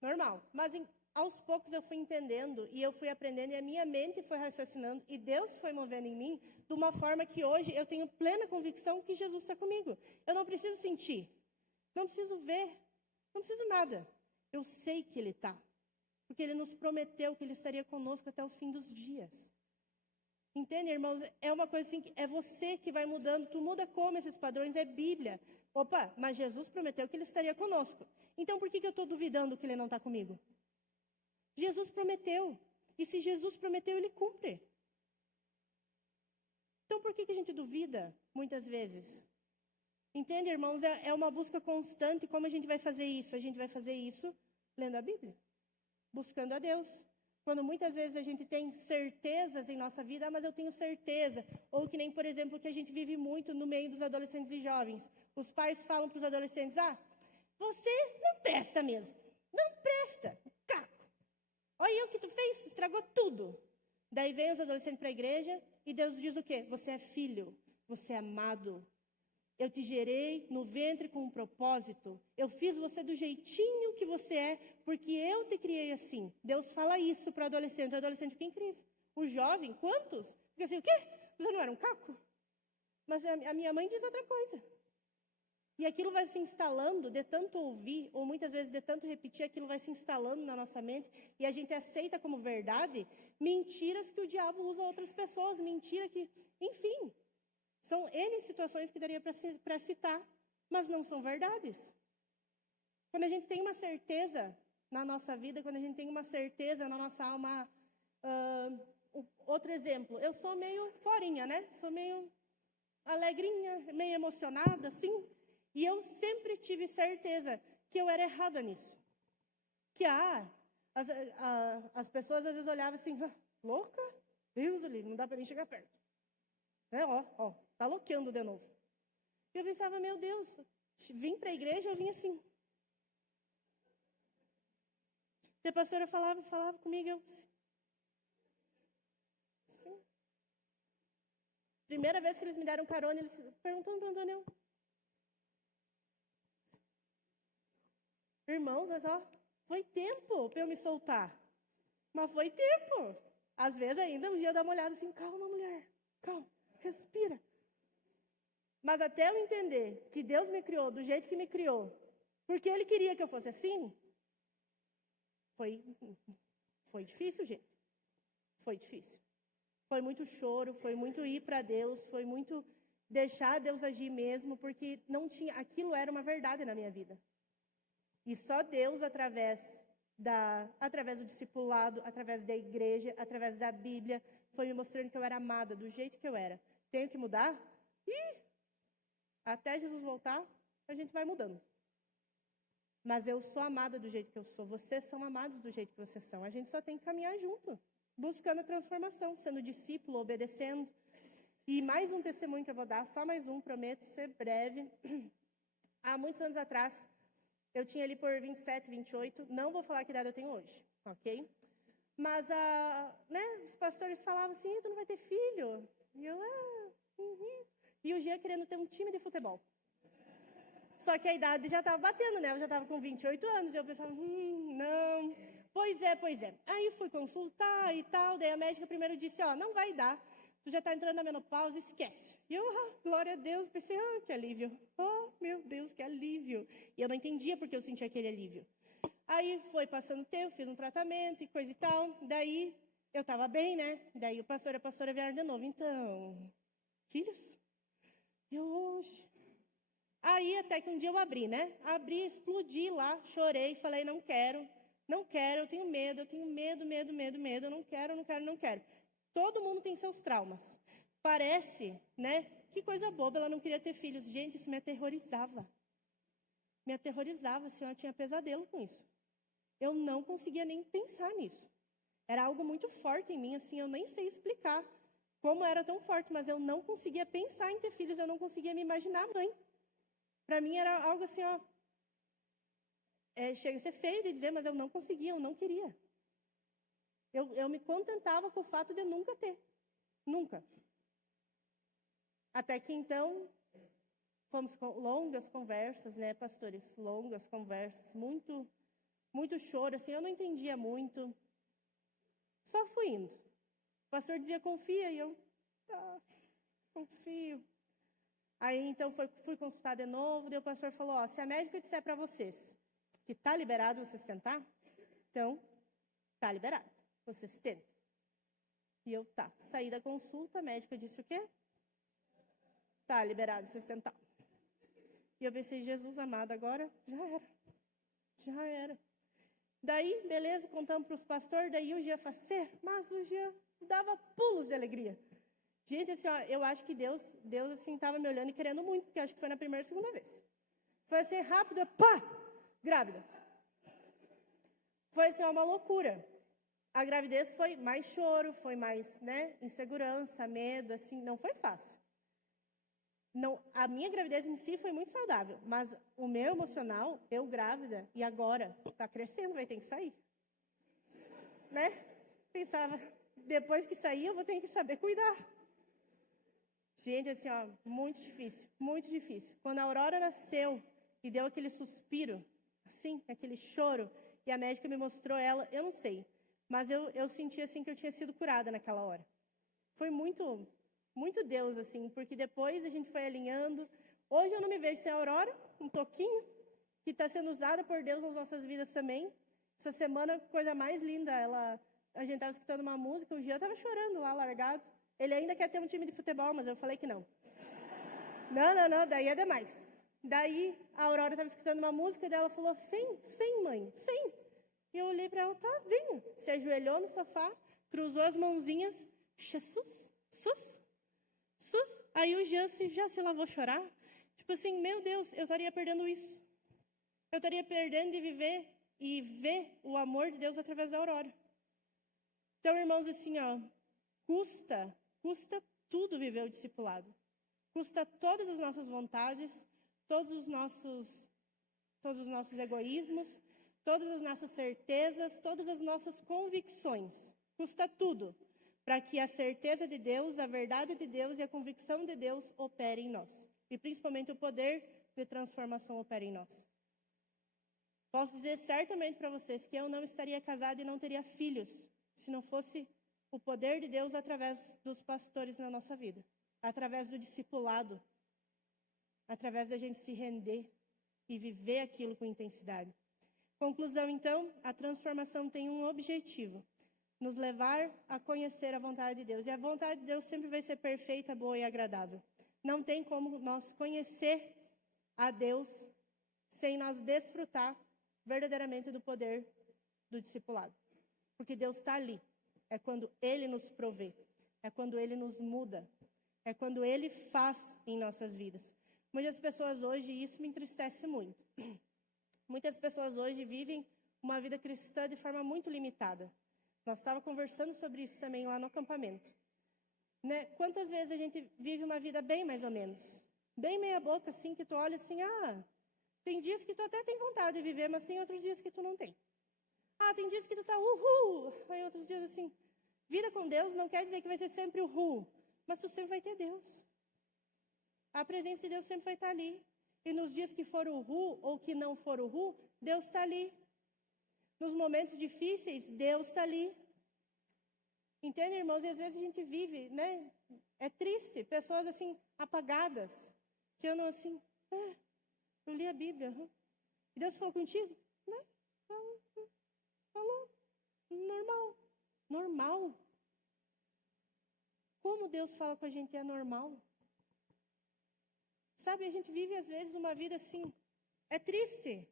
Normal. Mas aos poucos eu fui entendendo e eu fui aprendendo e a minha mente foi raciocinando e Deus foi movendo em mim de uma forma que hoje eu tenho plena convicção que Jesus está comigo. Eu não preciso sentir, não preciso ver, não preciso nada. Eu sei que Ele está, porque Ele nos prometeu que Ele estaria conosco até os fins dos dias. Entende, irmãos? É uma coisa assim, é você que vai mudando. Tu muda como esses padrões? É Bíblia. Opa, mas Jesus prometeu que Ele estaria conosco. Então por que eu estou duvidando que Ele não está comigo? Jesus prometeu. E se Jesus prometeu, Ele cumpre. Então por que a gente duvida muitas vezes? Entende, irmãos? É uma busca constante. Como a gente vai fazer isso? A gente vai fazer isso lendo a Bíblia. Buscando a Deus. Quando muitas vezes a gente tem certezas em nossa vida, mas eu tenho certeza. Ou que nem, por exemplo, que a gente vive muito no meio dos adolescentes e jovens. Os pais falam para os adolescentes, você não presta mesmo. Não presta. Caco. Olha o que tu fez, estragou tudo. Daí vem os adolescentes para a igreja e Deus diz o quê? Você é filho, você é amado. Eu te gerei no ventre com um propósito. Eu fiz você do jeitinho que você é, porque eu te criei assim. Deus fala isso para o adolescente. O adolescente fica em crise. O jovem, quantos? Fica assim, o quê? Você não era um caco? Mas a minha mãe diz outra coisa. E aquilo vai se instalando, de tanto ouvir, ou muitas vezes de tanto repetir, aquilo vai se instalando na nossa mente, e a gente aceita como verdade mentiras que o diabo usa a outras pessoas, mentira que, enfim, são N situações que daria para citar, mas não são verdades. Quando a gente tem uma certeza na nossa vida, quando a gente tem uma certeza na nossa alma, outro exemplo, eu sou meio forinha, né? Sou meio alegrinha, meio emocionada, assim. E eu sempre tive certeza que eu era errada nisso. Que as pessoas às vezes olhavam assim, louca? Deus do livro, não dá para nem chegar perto. Tá louqueando de novo. E eu pensava, meu Deus, vim para a igreja, eu vim assim. E a pastora falava comigo, eu sim. Primeira vez que eles me deram carona, eles perguntando, eu... Irmãos, mas foi tempo para eu me soltar. Mas foi tempo. Às vezes ainda um dia eu dou uma olhada assim, calma mulher, calma, respira. Mas até eu entender que Deus me criou do jeito que me criou, porque Ele queria que eu fosse assim, foi difícil, gente. Foi difícil. Foi muito choro, foi muito ir para Deus, foi muito deixar Deus agir mesmo, porque aquilo era uma verdade na minha vida. E só Deus, através do discipulado, através da igreja, através da Bíblia, foi me mostrando que eu era amada do jeito que eu era. Tenho que mudar? Até Jesus voltar, a gente vai mudando. Mas eu sou amada do jeito que eu sou. Vocês são amados do jeito que vocês são. A gente só tem que caminhar junto. buscando a transformação, sendo discípulo, obedecendo. E mais um testemunho que eu vou dar, só mais um, prometo ser breve. Há muitos anos atrás, eu tinha ali por 27, 28, não vou falar que idade eu tenho hoje, ok? Mas os pastores falavam assim, tu não vai ter filho? E eu, E o Jean querendo ter um time de futebol. Só que a idade já estava batendo, né? Eu já estava com 28 anos, e eu pensava, não. Pois é. Aí fui consultar e tal, daí a médica primeiro disse, não vai dar. Tu já está entrando na menopausa, esquece. E eu, glória a Deus, pensei, que alívio. Oh, meu Deus, que alívio. E eu não entendia porque eu sentia aquele alívio. Aí foi passando o tempo, fiz um tratamento e coisa e tal. Daí eu estava bem, né? Daí o pastor e a pastora vieram de novo. Então, filhos? Eu hoje. Aí até que um dia eu abri, né? Abri, explodi lá, chorei, falei, não quero, eu tenho medo, eu não quero. Todo mundo tem seus traumas. Parece, né? Que coisa boba, ela não queria ter filhos. Gente, isso me aterrorizava. Assim, eu tinha pesadelo com isso. Eu não conseguia nem pensar nisso. Era algo muito forte em mim, assim, eu nem sei explicar como era tão forte, mas eu não conseguia pensar em ter filhos, eu não conseguia me imaginar mãe. Para mim era algo assim, chega a ser feio de dizer, mas eu não conseguia, eu não queria. Eu me contentava com o fato de nunca ter. Nunca. Até que então, fomos com longas conversas, né, pastores? Longas conversas, muito, muito choro, assim, eu não entendia muito. Só fui indo. O pastor dizia, confia, e eu, confio. Aí, então, fui consultar de novo, daí o pastor falou, se a médica disser para vocês que está liberado vocês tentar, então, está liberado, vocês tentem. E eu, saí da consulta, a médica disse o quê? Está liberado vocês tentar. E eu pensei, Jesus amado, agora já era. Daí, beleza, contamos para os pastores, daí o Jean fazer, mas o Jean dava pulos de alegria. Gente, assim, eu acho que Deus assim, estava me olhando e querendo muito, porque acho que foi na primeira e segunda vez. Foi assim, rápido, grávida. Foi assim, uma loucura. A gravidez foi mais choro, foi mais, insegurança, medo, assim, não foi fácil. Não, a minha gravidez em si foi muito saudável, mas o meu emocional, eu grávida, e agora, está crescendo, vai ter que sair. Né? Pensava, depois que sair, eu vou ter que saber cuidar. Gente, assim, muito difícil, muito difícil. Quando a Aurora nasceu e deu aquele suspiro, assim, aquele choro, e a médica me mostrou ela, eu não sei, mas eu senti, assim, que eu tinha sido curada naquela hora. Foi muito, muito Deus, assim, porque depois a gente foi alinhando. Hoje eu não me vejo sem a Aurora, um toquinho, que está sendo usada por Deus nas nossas vidas também. Essa semana, coisa mais linda, a gente estava escutando uma música, o Jean estava chorando lá, largado. Ele ainda quer ter um time de futebol, mas eu falei que não. Não, daí é demais. Daí a Aurora estava escutando uma música e ela falou, Fem, mãe. E eu olhei para ela, venho. Se ajoelhou no sofá, cruzou as mãozinhas, Jesus. Aí o Jean já se lavou chorar. Tipo assim, meu Deus, eu estaria perdendo isso. Eu estaria perdendo de viver e ver o amor de Deus através da Aurora. Então, irmãos, assim, custa tudo viver o discipulado. Custa todas as nossas vontades, todos os nossos egoísmos, todas as nossas certezas, todas as nossas convicções. Custa tudo para que a certeza de Deus, a verdade de Deus e a convicção de Deus operem em nós. E principalmente o poder de transformação opere em nós. Posso dizer certamente para vocês que eu não estaria casada e não teria filhos se não fosse o poder de Deus através dos pastores na nossa vida, através do discipulado, através da gente se render e viver aquilo com intensidade. Conclusão, então, a transformação tem um objetivo, nos levar a conhecer a vontade de Deus. E a vontade de Deus sempre vai ser perfeita, boa e agradável. Não tem como nós conhecer a Deus sem nós desfrutar verdadeiramente do poder do discipulado. Porque Deus está ali. É quando Ele nos provê. É quando Ele nos muda. É quando Ele faz em nossas vidas. Muitas pessoas hoje, e isso me entristece muito, muitas pessoas hoje vivem uma vida cristã de forma muito limitada. Nós estávamos conversando sobre isso também lá no acampamento. Né? Quantas vezes a gente vive uma vida bem mais ou menos? Bem meia boca, assim, que tu olha assim, tem dias que tu até tem vontade de viver, mas tem outros dias que tu não tem. Tem dias que tu tá uhul, aí outros dias assim. Vida com Deus não quer dizer que vai ser sempre uhul, mas tu sempre vai ter Deus. A presença de Deus sempre vai estar ali. E nos dias que for uhul ou que não for uhul, Deus está ali. Nos momentos difíceis, Deus está ali. Entende, irmãos? E às vezes a gente vive, né? É triste, pessoas assim, apagadas, que andam assim, eu li a Bíblia, e Deus falou contigo? Né? Falou, normal. Como Deus fala com a gente é normal. Sabe, a gente vive às vezes uma vida assim, é triste.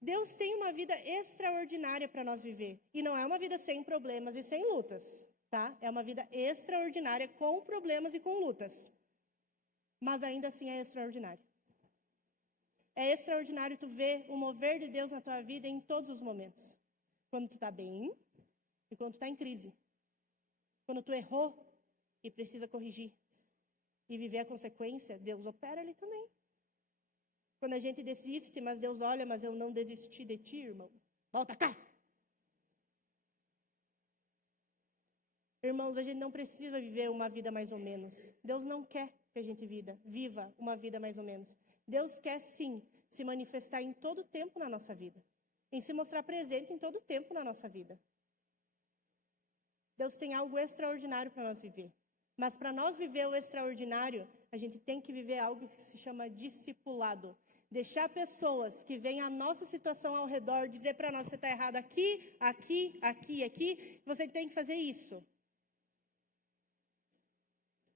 Deus tem uma vida extraordinária para nós viver. E não é uma vida sem problemas e sem lutas, tá? É uma vida extraordinária com problemas e com lutas. Mas ainda assim é extraordinário. É extraordinário tu ver o mover de Deus na tua vida em todos os momentos. Quando tu está bem e quando tu está em crise. Quando tu errou e precisa corrigir e viver a consequência, Deus opera ali também. Quando a gente desiste, mas Deus olha, mas eu não desisti de ti, irmão. Volta cá! Irmãos, a gente não precisa viver uma vida mais ou menos. Deus não quer que a gente viva uma vida mais ou menos. Deus quer, sim, se manifestar em todo tempo na nossa vida. Em se mostrar presente em todo tempo na nossa vida. Deus tem algo extraordinário para nós viver. Mas para nós viver o extraordinário, a gente tem que viver algo que se chama discipulado. Deixar pessoas que veem a nossa situação ao redor dizer para nós, você está errado aqui, você tem que fazer isso.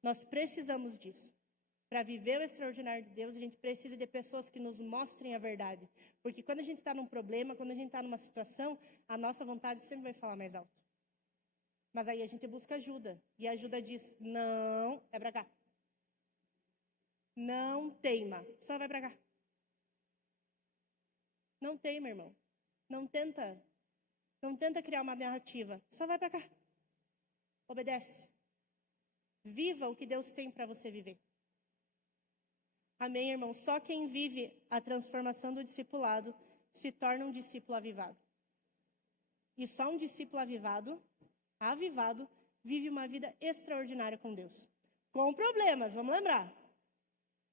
Nós precisamos disso. Para viver o extraordinário de Deus, a gente precisa de pessoas que nos mostrem a verdade. Porque quando a gente está num problema, quando a gente está numa situação, a nossa vontade sempre vai falar mais alto. Mas aí a gente busca ajuda. E a ajuda diz, não, é para cá. Não teima, só vai para cá. Não teima, irmão. Não tenta criar uma narrativa, só vai para cá. Obedece. Viva o que Deus tem para você viver. Amém, irmão? Só quem vive a transformação do discipulado se torna um discípulo avivado. E só um discípulo avivado, vive uma vida extraordinária com Deus. Com problemas, vamos lembrar.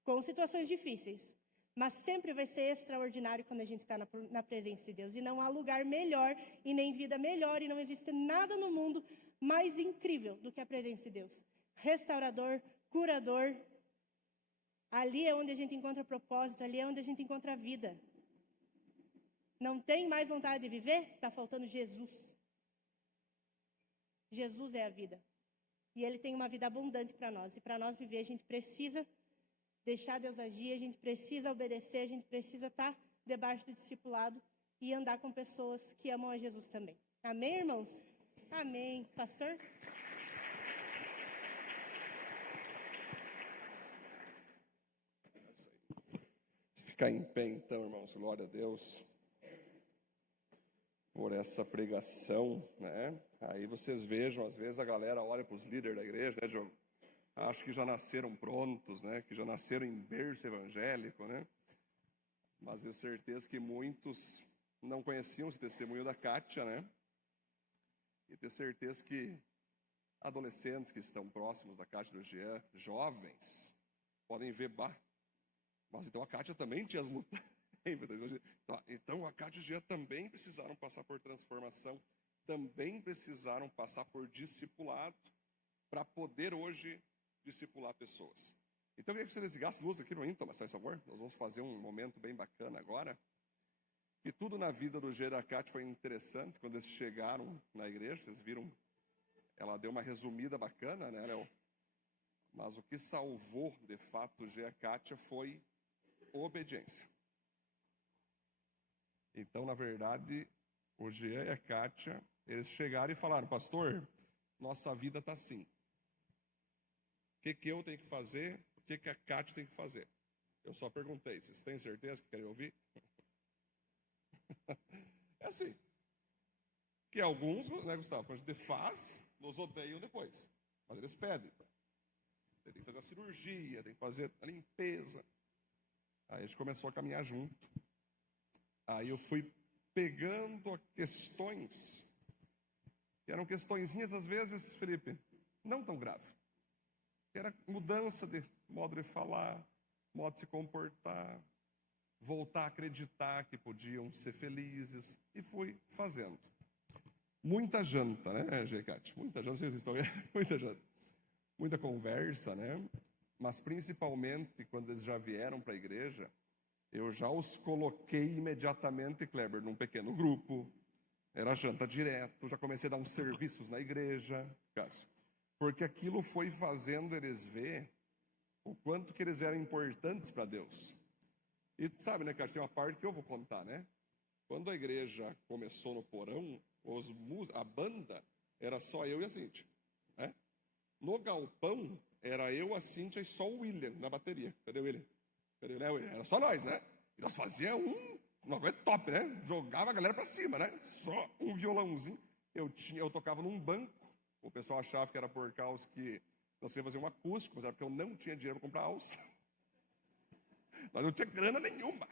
Com situações difíceis. Mas sempre vai ser extraordinário quando a gente está na presença de Deus. E não há lugar melhor e nem vida melhor. E não existe nada no mundo mais incrível do que a presença de Deus. Restaurador, curador. Ali é onde a gente encontra propósito. Ali é onde a gente encontra vida. Não tem mais vontade de viver? Está faltando Jesus. Jesus é a vida. E Ele tem uma vida abundante para nós. E para nós viver, a gente precisa deixar Deus agir, a gente precisa obedecer, a gente precisa estar debaixo do discipulado e andar com pessoas que amam a Jesus também. Amém, irmãos? Amém. Pastor? Ficar em pé então, irmãos, glória a Deus por essa pregação, né? Aí vocês vejam, às vezes a galera olha para os líderes da igreja, né, Diogo? Acho que já nasceram prontos, né? Que já nasceram em berço evangélico, né? Mas eu tenho certeza que muitos não conheciam esse testemunho da Kátia, né? E tenho certeza que adolescentes que estão próximos da Kátia e do Jean, jovens, podem ver, mas então a Kátia também tinha as lutas. Então a Kátia e o Jean também precisaram passar por transformação, também precisaram passar por discipulado, para poder hoje discipular pessoas. Então eu queria que você desligasse a luz aqui no Thomas, faz favor. Nós vamos fazer um momento bem bacana agora. E tudo na vida do Jean e da Kátia foi interessante. Quando eles chegaram na igreja, vocês viram, ela deu uma resumida bacana, né, Léo? Mas o que salvou, de fato, o Jean e a Kátia foi obediência. Então, na verdade, o Jean e a Kátia, eles chegaram e falaram, pastor, nossa vida está assim. O que eu tenho que fazer? O que a Kátia tem que fazer? Eu só perguntei, vocês têm certeza que querem ouvir? É assim. Que alguns, né, Gustavo, quando a gente faz, nos odeiam depois. Mas eles pedem. Tem que fazer a cirurgia, tem que fazer a limpeza. Aí a gente começou a caminhar junto. Aí eu fui pegando questões, que eram questõezinhas, às vezes, Felipe, não tão grave. Era mudança de modo de falar, modo de se comportar, voltar a acreditar que podiam ser felizes, e fui fazendo. Muita janta, né, Gecate? Muita janta, vocês estão vendo? Muita janta. Muita conversa, né? Mas principalmente quando eles já vieram para a igreja, eu já os coloquei imediatamente, Kleber, num pequeno grupo. Era janta direto, já comecei a dar uns serviços na igreja, Cássio. Porque aquilo foi fazendo eles ver o quanto que eles eram importantes para Deus. E sabe, né, Cássio, tem uma parte que eu vou contar, né? Quando a igreja começou no porão, a banda era só eu e a Cíntia, né? No galpão, era eu, a Cíntia e só o William na bateria. Cadê o William? Cadê o William? Era só nós, né? E nós fazíamos uma coisa top, né? Jogava a galera pra cima, né? Só um violãozinho. Eu tocava num banco. O pessoal achava que era por causa que nós queríamos fazer um acústico, mas era porque eu não tinha dinheiro para comprar alça. Nós não tinha grana nenhuma.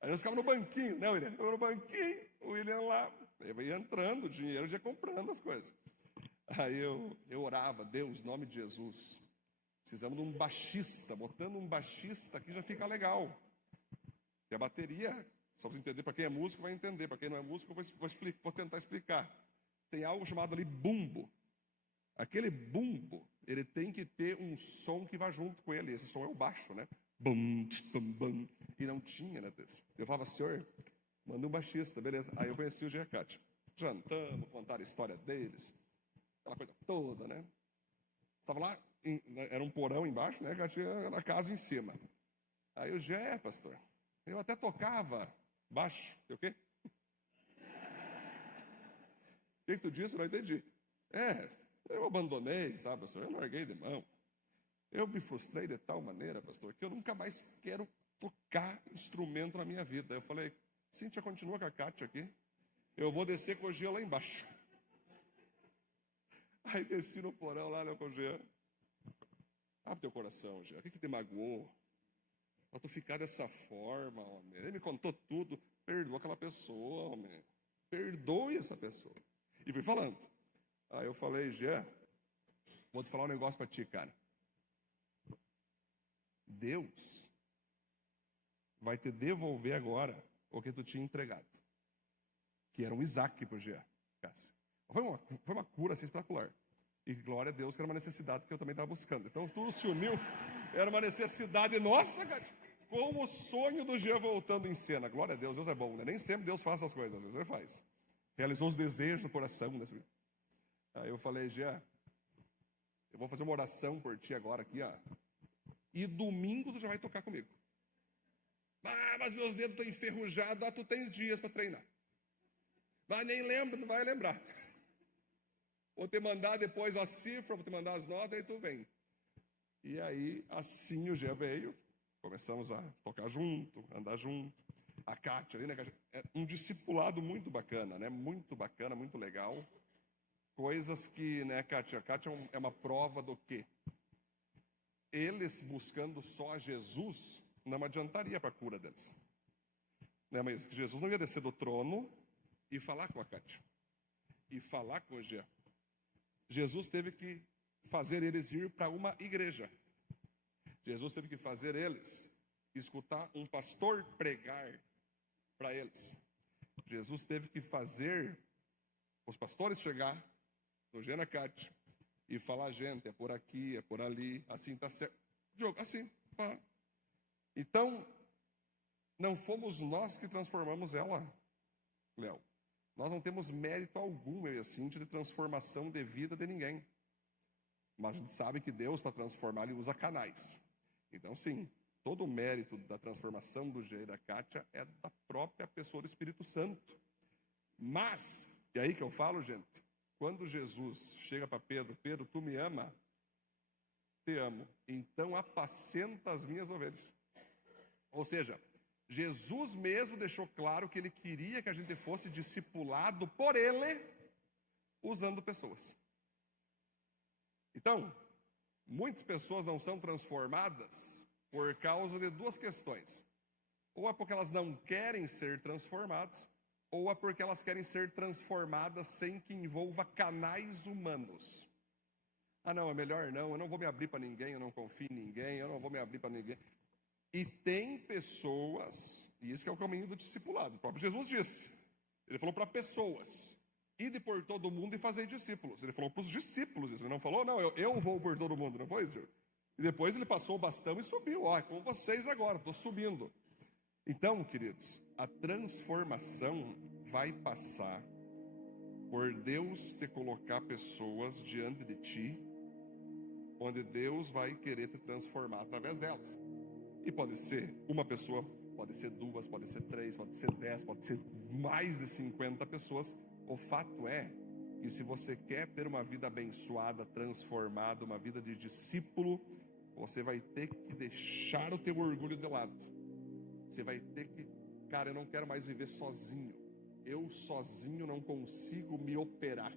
Aí nós ficávamos no banquinho, né, William? Eu no banquinho, o William lá. Eu ia entrando, o dinheiro ia comprando as coisas. Aí eu orava, Deus, em nome de Jesus, precisamos de um baixista, botando um baixista aqui já fica legal. E a bateria, só para você entender, para quem é músico vai entender, para quem não é músico eu vou tentar explicar. Tem algo chamado ali bumbo. Aquele bumbo, ele tem que ter um som que vá junto com ele, esse som é o baixo, né? Bum, bum, bum. E não tinha, né? Eu falava, senhor, manda um baixista, beleza. Aí eu conheci o Gecate. Jantamos, contaram a história deles. Aquela coisa toda, né? Estava lá, era um porão embaixo, né? Tinha a casa em cima. Aí o Gé, pastor, eu até tocava baixo. E o quê? O que tu disse? Eu não entendi. Eu abandonei, sabe, pastor? Eu larguei de mão. Eu me frustrei de tal maneira, pastor, que eu nunca mais quero tocar instrumento na minha vida. Eu falei, Cíntia, continua com a Kátia aqui. Eu vou descer com o Gia lá embaixo. Aí desci no porão lá, né, com o Jean. Abre teu coração, Jean. O que te magoou? Pra tu ficar dessa forma, homem. Ele me contou tudo. Perdoa aquela pessoa, homem. Perdoe essa pessoa. E fui falando. Aí eu falei, Jean, vou te falar um negócio pra ti, cara. Deus vai te devolver agora o que tu tinha entregado. Que era um Isaac pro Jean, Cássio. Foi uma cura assim, espetacular. E glória a Deus que era uma necessidade que eu também estava buscando. Então tudo se uniu. Era uma necessidade nossa, cara. Como o sonho do Jean voltando em cena. Glória a Deus, Deus é bom, né? Nem sempre Deus faz essas coisas, às vezes ele faz. Realizou os desejos do coração. Né? Aí eu falei, Jean, eu vou fazer uma oração por ti agora aqui, ó. E domingo tu já vai tocar comigo. Ah, mas meus dedos estão enferrujados. Ah, tu tens dias para treinar. Mas nem lembro, não vai lembrar. Vou te mandar depois a cifra, vou te mandar as notas, aí tu vem. E aí, assim o Gé veio, começamos a tocar junto, andar junto. A Kátia ali, né? É um discipulado muito bacana, né? Muito bacana, muito legal. Coisas que, né, Kátia? A Kátia é uma prova do quê? Eles buscando só a Jesus, não adiantaria para a cura deles. Né? Mas Jesus não ia descer do trono e falar com a Kátia. E falar com o Gé. Jesus teve que fazer eles ir para uma igreja. Jesus teve que fazer eles escutar um pastor pregar para eles. Jesus teve que fazer os pastores chegar no Genacat e falar, gente, é por aqui, é por ali, assim está certo. Diogo, assim, pá. Então, não fomos nós que transformamos ela, Léo. Nós não temos mérito algum, eu e a Cíntia, de transformação de vida de ninguém. Mas a gente sabe que Deus, para transformar, Ele usa canais. Então, sim, todo o mérito da transformação do Gê e da Kátia é da própria pessoa do Espírito Santo. Mas, e aí que eu falo, gente, quando Jesus chega para Pedro, Pedro, tu me ama? Te amo. Então apacenta as minhas ovelhas. Ou seja, Jesus mesmo deixou claro que ele queria que a gente fosse discipulado por ele, usando pessoas. Então, muitas pessoas não são transformadas por causa de duas questões. Ou é porque elas não querem ser transformadas, ou é porque elas querem ser transformadas sem que envolva canais humanos. Ah, não, é melhor não, eu não vou me abrir para ninguém, eu não confio em ninguém, eu não vou me abrir para ninguém. E tem pessoas, e isso que é o caminho do discipulado. O próprio Jesus disse, ele falou para pessoas, ide por todo mundo e fazei discípulos. Ele falou para os discípulos isso, ele não falou, não, eu vou por todo mundo, não foi isso? E depois ele passou o bastão e subiu, ó, é com vocês agora, estou subindo. Então, queridos, a transformação vai passar por Deus te colocar pessoas diante de ti, onde Deus vai querer te transformar através delas. E pode ser uma pessoa, pode ser duas, pode ser três, pode ser 10, pode ser mais de 50 pessoas. O fato é que se você quer ter uma vida abençoada, transformada, uma vida de discípulo, você vai ter que deixar o teu orgulho de lado. Você vai ter que, cara, eu não quero mais viver sozinho. Eu sozinho não consigo me operar.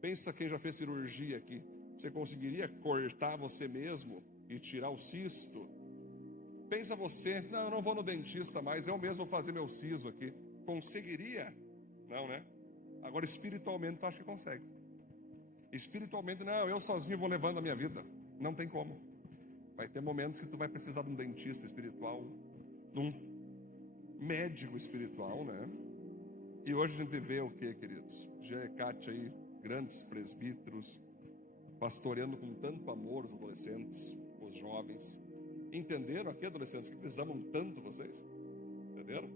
Pensa quem já fez cirurgia aqui. Você conseguiria cortar você mesmo e tirar o cisto? Pensa você, não, eu não vou no dentista mais, eu mesmo vou fazer meu siso aqui. Conseguiria? Não, né? Agora, espiritualmente, tu acha que consegue. Espiritualmente, não, eu sozinho vou levando a minha vida. Não tem como. Vai ter momentos que tu vai precisar de um dentista espiritual, de um médico espiritual, né? E hoje a gente vê o que, queridos? Já Kátia aí, grandes presbíteros, pastoreando com tanto amor os adolescentes, os jovens. Entenderam aqui, adolescentes, que eles amam tanto vocês? Entenderam?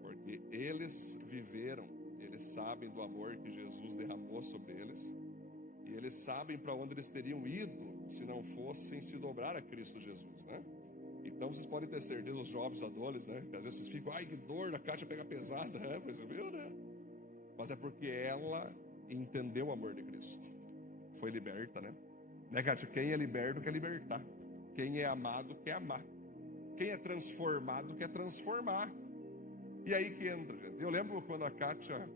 Porque eles viveram, eles sabem do amor que Jesus derramou sobre eles, e eles sabem para onde eles teriam ido se não fossem se dobrar a Cristo Jesus, né? Então vocês podem ter certeza, os jovens adolescentes, né? Que às vezes vocês ficam, ai que dor, a Kátia pega pesada, você viu, né? Mas é porque ela entendeu o amor de Cristo, foi liberta, né? Né, Kátia? Quem é liberto quer libertar. Quem é amado quer amar. Quem é transformado quer transformar. E aí que entra, gente. Eu lembro quando a Kátia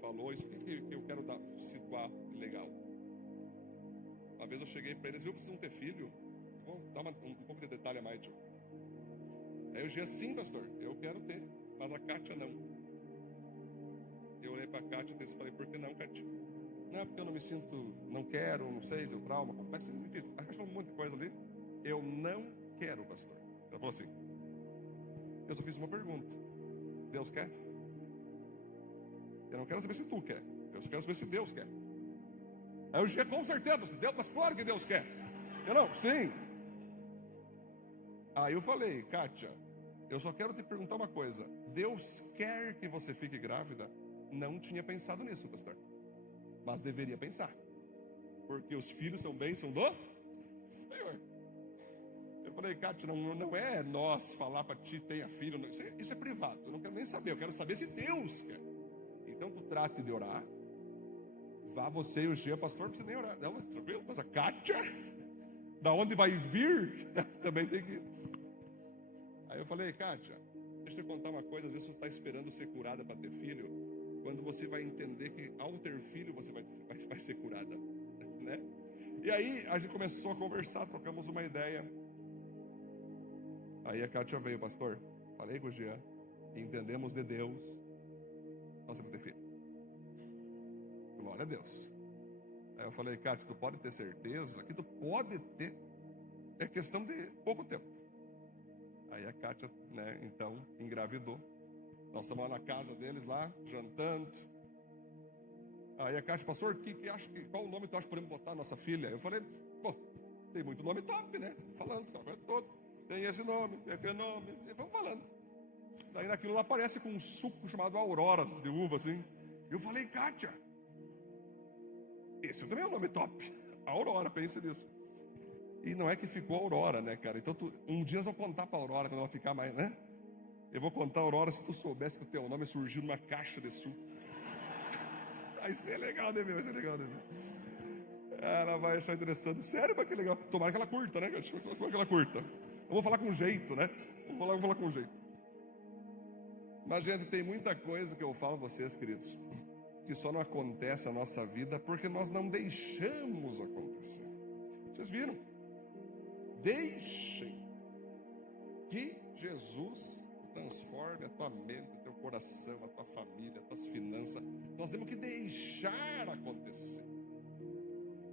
falou isso, o que eu quero situar legal. Uma vez eu cheguei para eles, viu, vocês vão ter filho? Vou dar um pouco de detalhe a mais, tio. Aí eu disse, sim, pastor, eu quero ter, mas a Kátia não. Eu olhei para a Kátia e falei, por que não, Kátia? Não, porque eu não me sinto, não quero, não sei, deu trauma, complexo, enfim, a Kátia falou um monte de coisa ali. Eu não quero, pastor. Ela falou assim, eu só fiz uma pergunta. Deus quer? Eu não quero saber se tu quer, eu só quero saber se Deus quer. Aí eu disse, com certeza, Deus, mas claro que Deus quer. Eu não, sim. Aí eu falei, Kátia, eu só quero te perguntar uma coisa. Deus quer que você fique grávida? Não tinha pensado nisso, pastor, mas deveria pensar, porque os filhos são bênção do Senhor. Eu falei, Kátia, não é nós falar para ti, tenha filho, não, isso é privado, eu não quero nem saber, eu quero saber se Deus quer. Então tu trate de orar. Vá você e o Gia, pastor, não precisa nem orar. Não, mas tranquilo, mas a Kátia, da onde vai vir, também tem que ir. Aí eu falei, Kátia, deixa eu te contar uma coisa, às vezes você está esperando ser curada para ter filho, quando você vai entender que ao ter filho você vai ser curada, né? E aí a gente começou a conversar, trocamos uma ideia. Aí a Kátia veio, pastor, falei com o Jean, entendemos de Deus, nós vamos ter filho. Glória a Deus. Aí eu falei, Kátia, tu pode ter certeza que tu pode ter, é questão de pouco tempo. Aí a Kátia, né, então, engravidou. Nós estamos lá na casa deles, lá, jantando. Aí a Kátia, pastor, qual o nome tu acha que podemos botar a nossa filha? Eu falei, pô, tem muito nome top, né? Falando, todo. Tem esse nome, tem aquele nome, e vamos falando. Daí naquilo lá aparece com um suco chamado Aurora, de uva, assim. Eu falei, Kátia, esse também é um nome top. Aurora, pensa nisso. E não é que ficou Aurora, né, cara? Então, um dia nós vamos contar para a Aurora, quando ela ficar mais, né? Eu vou contar a Aurora se tu soubesse que o teu nome surgiu numa caixa de suco. Vai ser legal, né, meu? Vai ser legal, né, meu? Ela vai achar interessante. Sério, mas que legal. Tomara que ela curta, né? Tomara que ela curta. Eu vou falar com jeito, né? Vou falar com jeito. Mas, gente, tem muita coisa que eu falo a vocês, queridos, que só não acontece na nossa vida porque nós não deixamos acontecer. Vocês viram? Deixem que Jesus transforme a tua mente, o teu coração, a tua família, as tuas finanças. Nós temos que deixar acontecer.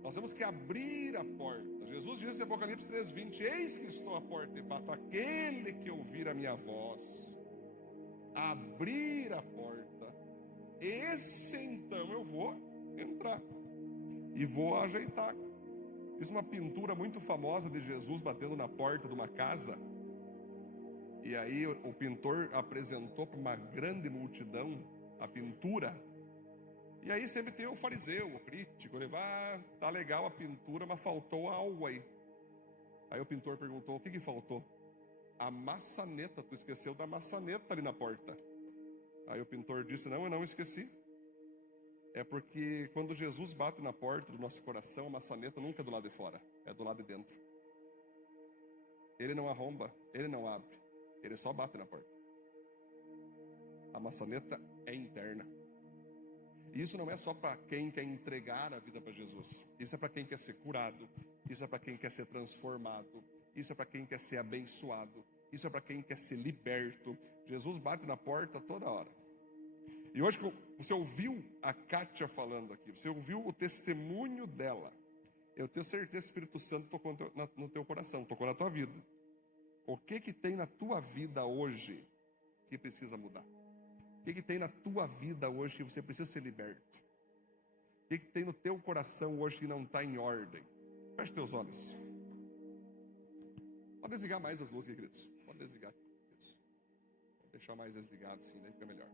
Nós temos que abrir a porta. Jesus disse em Apocalipse 3:20: eis que estou à porta e bato. Aquele que ouvir a minha voz, abrir a porta, esse então eu vou entrar e vou ajeitar. Fiz uma pintura muito famosa de Jesus batendo na porta de uma casa. E aí o pintor apresentou para uma grande multidão a pintura. E aí sempre tem o fariseu, o crítico, ele vai, tá legal a pintura, mas faltou algo aí. Aí o pintor perguntou: o que faltou? A maçaneta, tu esqueceu da maçaneta ali na porta. Aí o pintor disse: não, eu não esqueci. É porque quando Jesus bate na porta do nosso coração, a maçaneta nunca é do lado de fora, é do lado de dentro. Ele não arromba, ele não abre, ele só bate na porta. A maçaneta é interna. E isso não é só para quem quer entregar a vida para Jesus. Isso é para quem quer ser curado. Isso é para quem quer ser transformado. Isso é para quem quer ser abençoado. Isso é para quem quer ser liberto. Jesus bate na porta toda hora. E hoje você ouviu a Kátia falando aqui, você ouviu o testemunho dela. Eu tenho certeza que o Espírito Santo tocou no teu coração, tocou na tua vida. O que tem na tua vida hoje que precisa mudar? O que tem na tua vida hoje que você precisa ser liberto? O que tem no teu coração hoje que não está em ordem? Feche teus olhos. Pode desligar mais as luzes, queridos. Pode desligar. Isso. Vou deixar mais desligado, sim, daí fica melhor.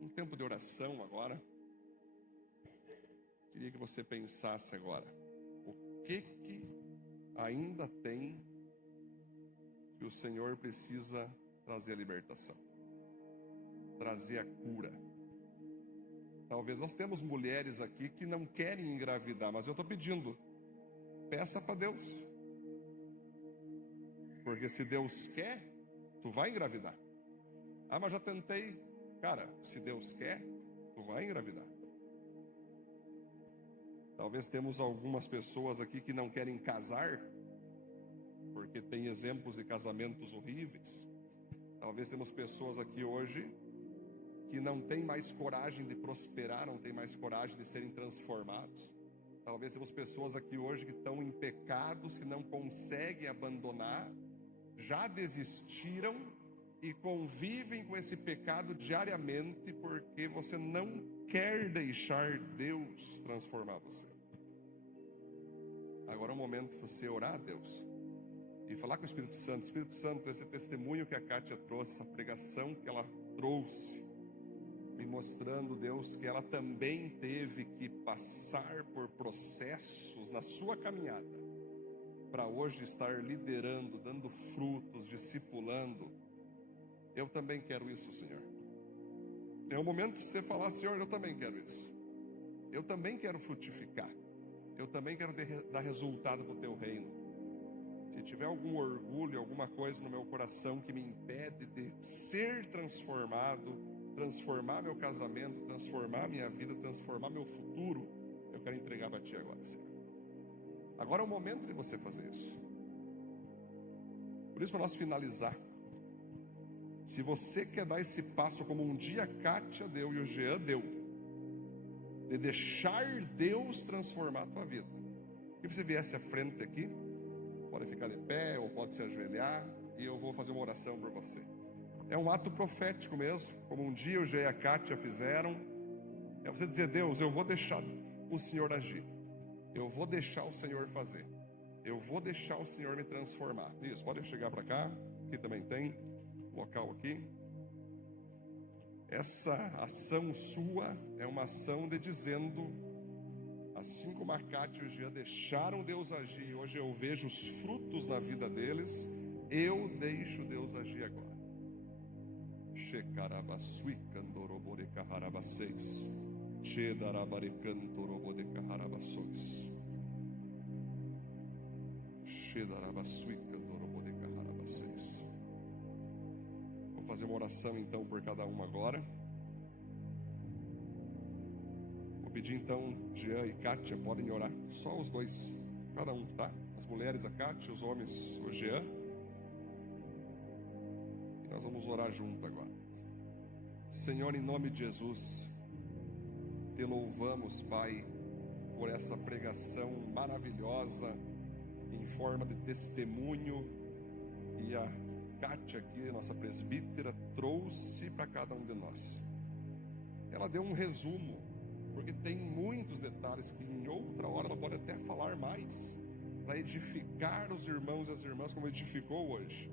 Um tempo de oração agora. Queria que você pensasse agora. O que ainda tem que o Senhor precisa trazer a libertação? Trazer a cura. Talvez nós temos mulheres aqui que não querem engravidar, mas eu estou pedindo, peça para Deus, porque se Deus quer, tu vai engravidar. Ah, mas já tentei. Cara, se Deus quer, tu vai engravidar. Talvez temos algumas pessoas aqui que não querem casar, porque tem exemplos de casamentos horríveis. Talvez temos pessoas aqui hoje que não tem mais coragem de prosperar, não tem mais coragem de serem transformados. Talvez temos pessoas aqui hoje que estão em pecados, que não conseguem abandonar, já desistiram e convivem com esse pecado diariamente, porque você não quer deixar Deus transformar você. Agora é o momento de você orar a Deus e falar com o Espírito Santo. Espírito Santo, esse testemunho que a Kátia trouxe, essa pregação que ela trouxe, me mostrando, Deus, que ela também teve que passar por processos na sua caminhada, para hoje estar liderando, dando frutos, discipulando. Eu também quero isso, Senhor. É o momento de você falar: Senhor, eu também quero isso. Eu também quero frutificar. Eu também quero dar resultado para o teu reino. Se tiver algum orgulho, alguma coisa no meu coração que me impede de ser transformado, transformar meu casamento, transformar minha vida, transformar meu futuro, eu quero entregar para Ti agora, Senhor. Agora é o momento de você fazer isso. Por isso, para nós finalizar, se você quer dar esse passo como um dia a Kátia deu e o Jean deu, de deixar Deus transformar a tua vida, e você viesse à frente aqui, pode ficar de pé ou pode se ajoelhar, e eu vou fazer uma oração por você. É um ato profético mesmo, como um dia o Jean e a Kátia fizeram. É você dizer: Deus, eu vou deixar o Senhor agir, eu vou deixar o Senhor fazer, eu vou deixar o Senhor me transformar. Isso, pode chegar para cá, aqui também tem local aqui. Essa ação sua é uma ação de dizendo, assim como a Kátia e o Jean deixaram Deus agir, hoje eu vejo os frutos na vida deles, eu deixo Deus agir agora. Shekarabasui kandorobore kaharabaseis, Shedarabare cantorobode kaharabasois, Shedarabasui kandorobode kaharabaseis. vocês. Vou fazer uma oração então por cada um agora. Vou pedir então, Jean e Kátia, podem orar, só os dois, cada um, tá? As mulheres a Kátia, os homens o Jean. E nós vamos orar junto agora. Senhor, em nome de Jesus, te louvamos, Pai, por essa pregação maravilhosa, em forma de testemunho, e a Kátia aqui, nossa presbítera, trouxe para cada um de nós. Ela deu um resumo, porque tem muitos detalhes que em outra hora ela pode até falar mais, para edificar os irmãos e as irmãs como edificou hoje.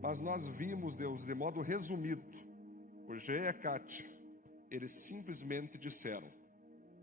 Mas nós vimos, Deus, de modo resumido, o Gê e a Kátia, eles simplesmente disseram: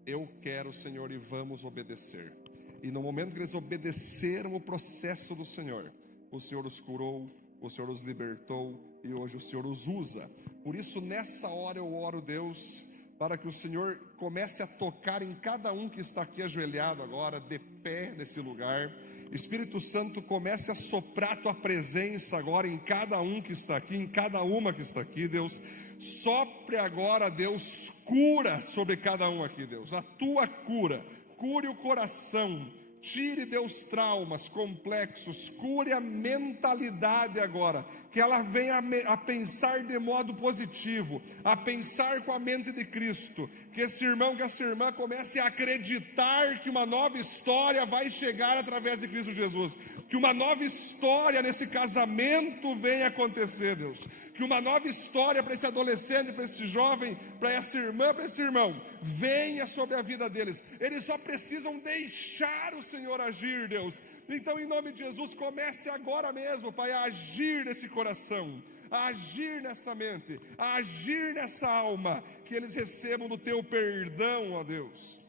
eu quero, Senhor, e vamos obedecer. E no momento que eles obedeceram o processo do Senhor, o Senhor os curou, o Senhor os libertou, e hoje o Senhor os usa. Por isso, nessa hora eu oro, Deus, para que o Senhor comece a tocar em cada um que está aqui ajoelhado agora, de pé nesse lugar. Espírito Santo, comece a soprar a tua presença agora em cada um que está aqui, em cada uma que está aqui, Deus. Sopre agora, Deus, cura sobre cada um aqui, Deus. A tua cura, cure o coração, tire, Deus, traumas, complexos, cure a mentalidade agora, que ela venha a pensar de modo positivo, a pensar com a mente de Cristo, que esse irmão, que essa irmã comece a acreditar que uma nova história vai chegar através de Cristo Jesus, que uma nova história nesse casamento venha acontecer, Deus, que uma nova história para esse adolescente, para esse jovem, para essa irmã, para esse irmão, venha sobre a vida deles. Eles só precisam deixar o Senhor agir, Deus. Então, em nome de Jesus, comece agora mesmo, Pai, a agir nesse coração, a agir nessa mente, a agir nessa alma, que eles recebam do teu perdão, ó Deus,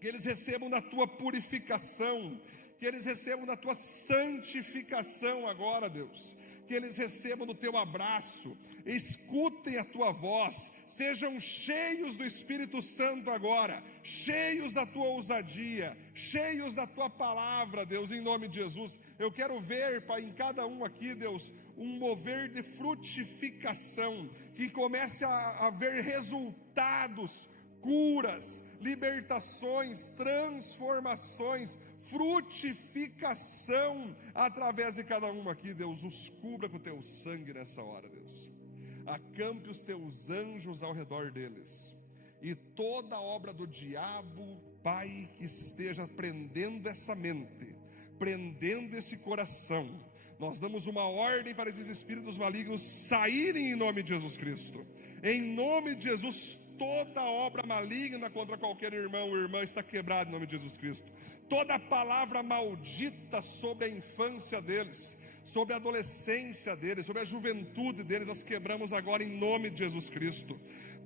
que eles recebam da tua purificação, que eles recebam da tua santificação agora, Deus, que eles recebam do teu abraço, escutem a tua voz, sejam cheios do Espírito Santo agora, cheios da tua ousadia, cheios da tua palavra, Deus, em nome de Jesus. Eu quero ver, Pai, em cada um aqui, Deus, um mover de frutificação, que comece a haver resultados, curas, libertações, transformações, frutificação através de cada um aqui, Deus. Nos cubra com o teu sangue nessa hora, Deus. Acampe os teus anjos ao redor deles, e toda obra do diabo, Pai, que esteja prendendo essa mente, prendendo esse coração, nós damos uma ordem para esses espíritos malignos saírem em nome de Jesus Cristo. Em nome de Jesus, toda obra maligna contra qualquer irmão ou irmã está quebrada em nome de Jesus Cristo. Toda palavra maldita sobre a infância deles, sobre a adolescência deles, sobre a juventude deles, nós quebramos agora em nome de Jesus Cristo.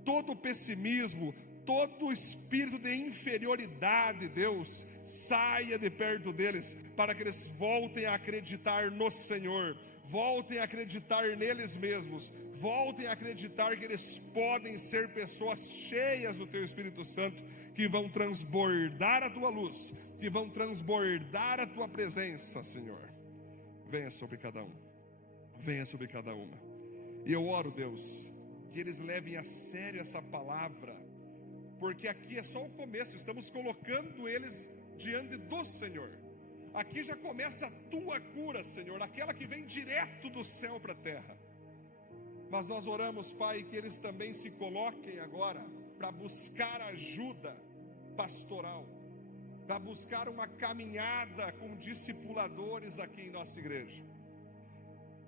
Todo pessimismo, todo espírito de inferioridade, Deus, saia de perto deles, para que eles voltem a acreditar no Senhor, voltem a acreditar neles mesmos, voltem a acreditar que eles podem ser pessoas cheias do teu Espírito Santo, que vão transbordar a tua luz, que vão transbordar a tua presença, Senhor. Venha sobre cada um, venha sobre cada uma. E eu oro, Deus, que eles levem a sério essa palavra, porque aqui é só o começo, estamos colocando eles diante do Senhor. Aqui já começa a tua cura, Senhor, aquela que vem direto do céu para a terra. Mas nós oramos, Pai, que eles também se coloquem agora para buscar ajuda pastoral, para buscar uma caminhada com discipuladores aqui em nossa igreja.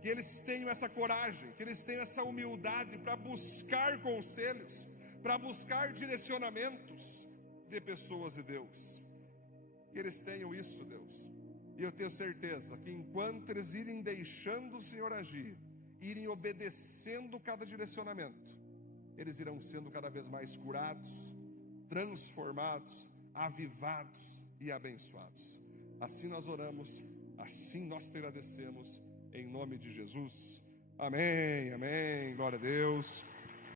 Que eles tenham essa coragem, que eles tenham essa humildade para buscar conselhos, para buscar direcionamentos de pessoas de Deus. Que eles tenham isso, Deus. E eu tenho certeza que enquanto eles irem deixando o Senhor agir, irem obedecendo cada direcionamento, eles irão sendo cada vez mais curados, transformados, avivados e abençoados. Assim nós oramos, assim nós te agradecemos, em nome de Jesus. Amém, amém, glória a Deus.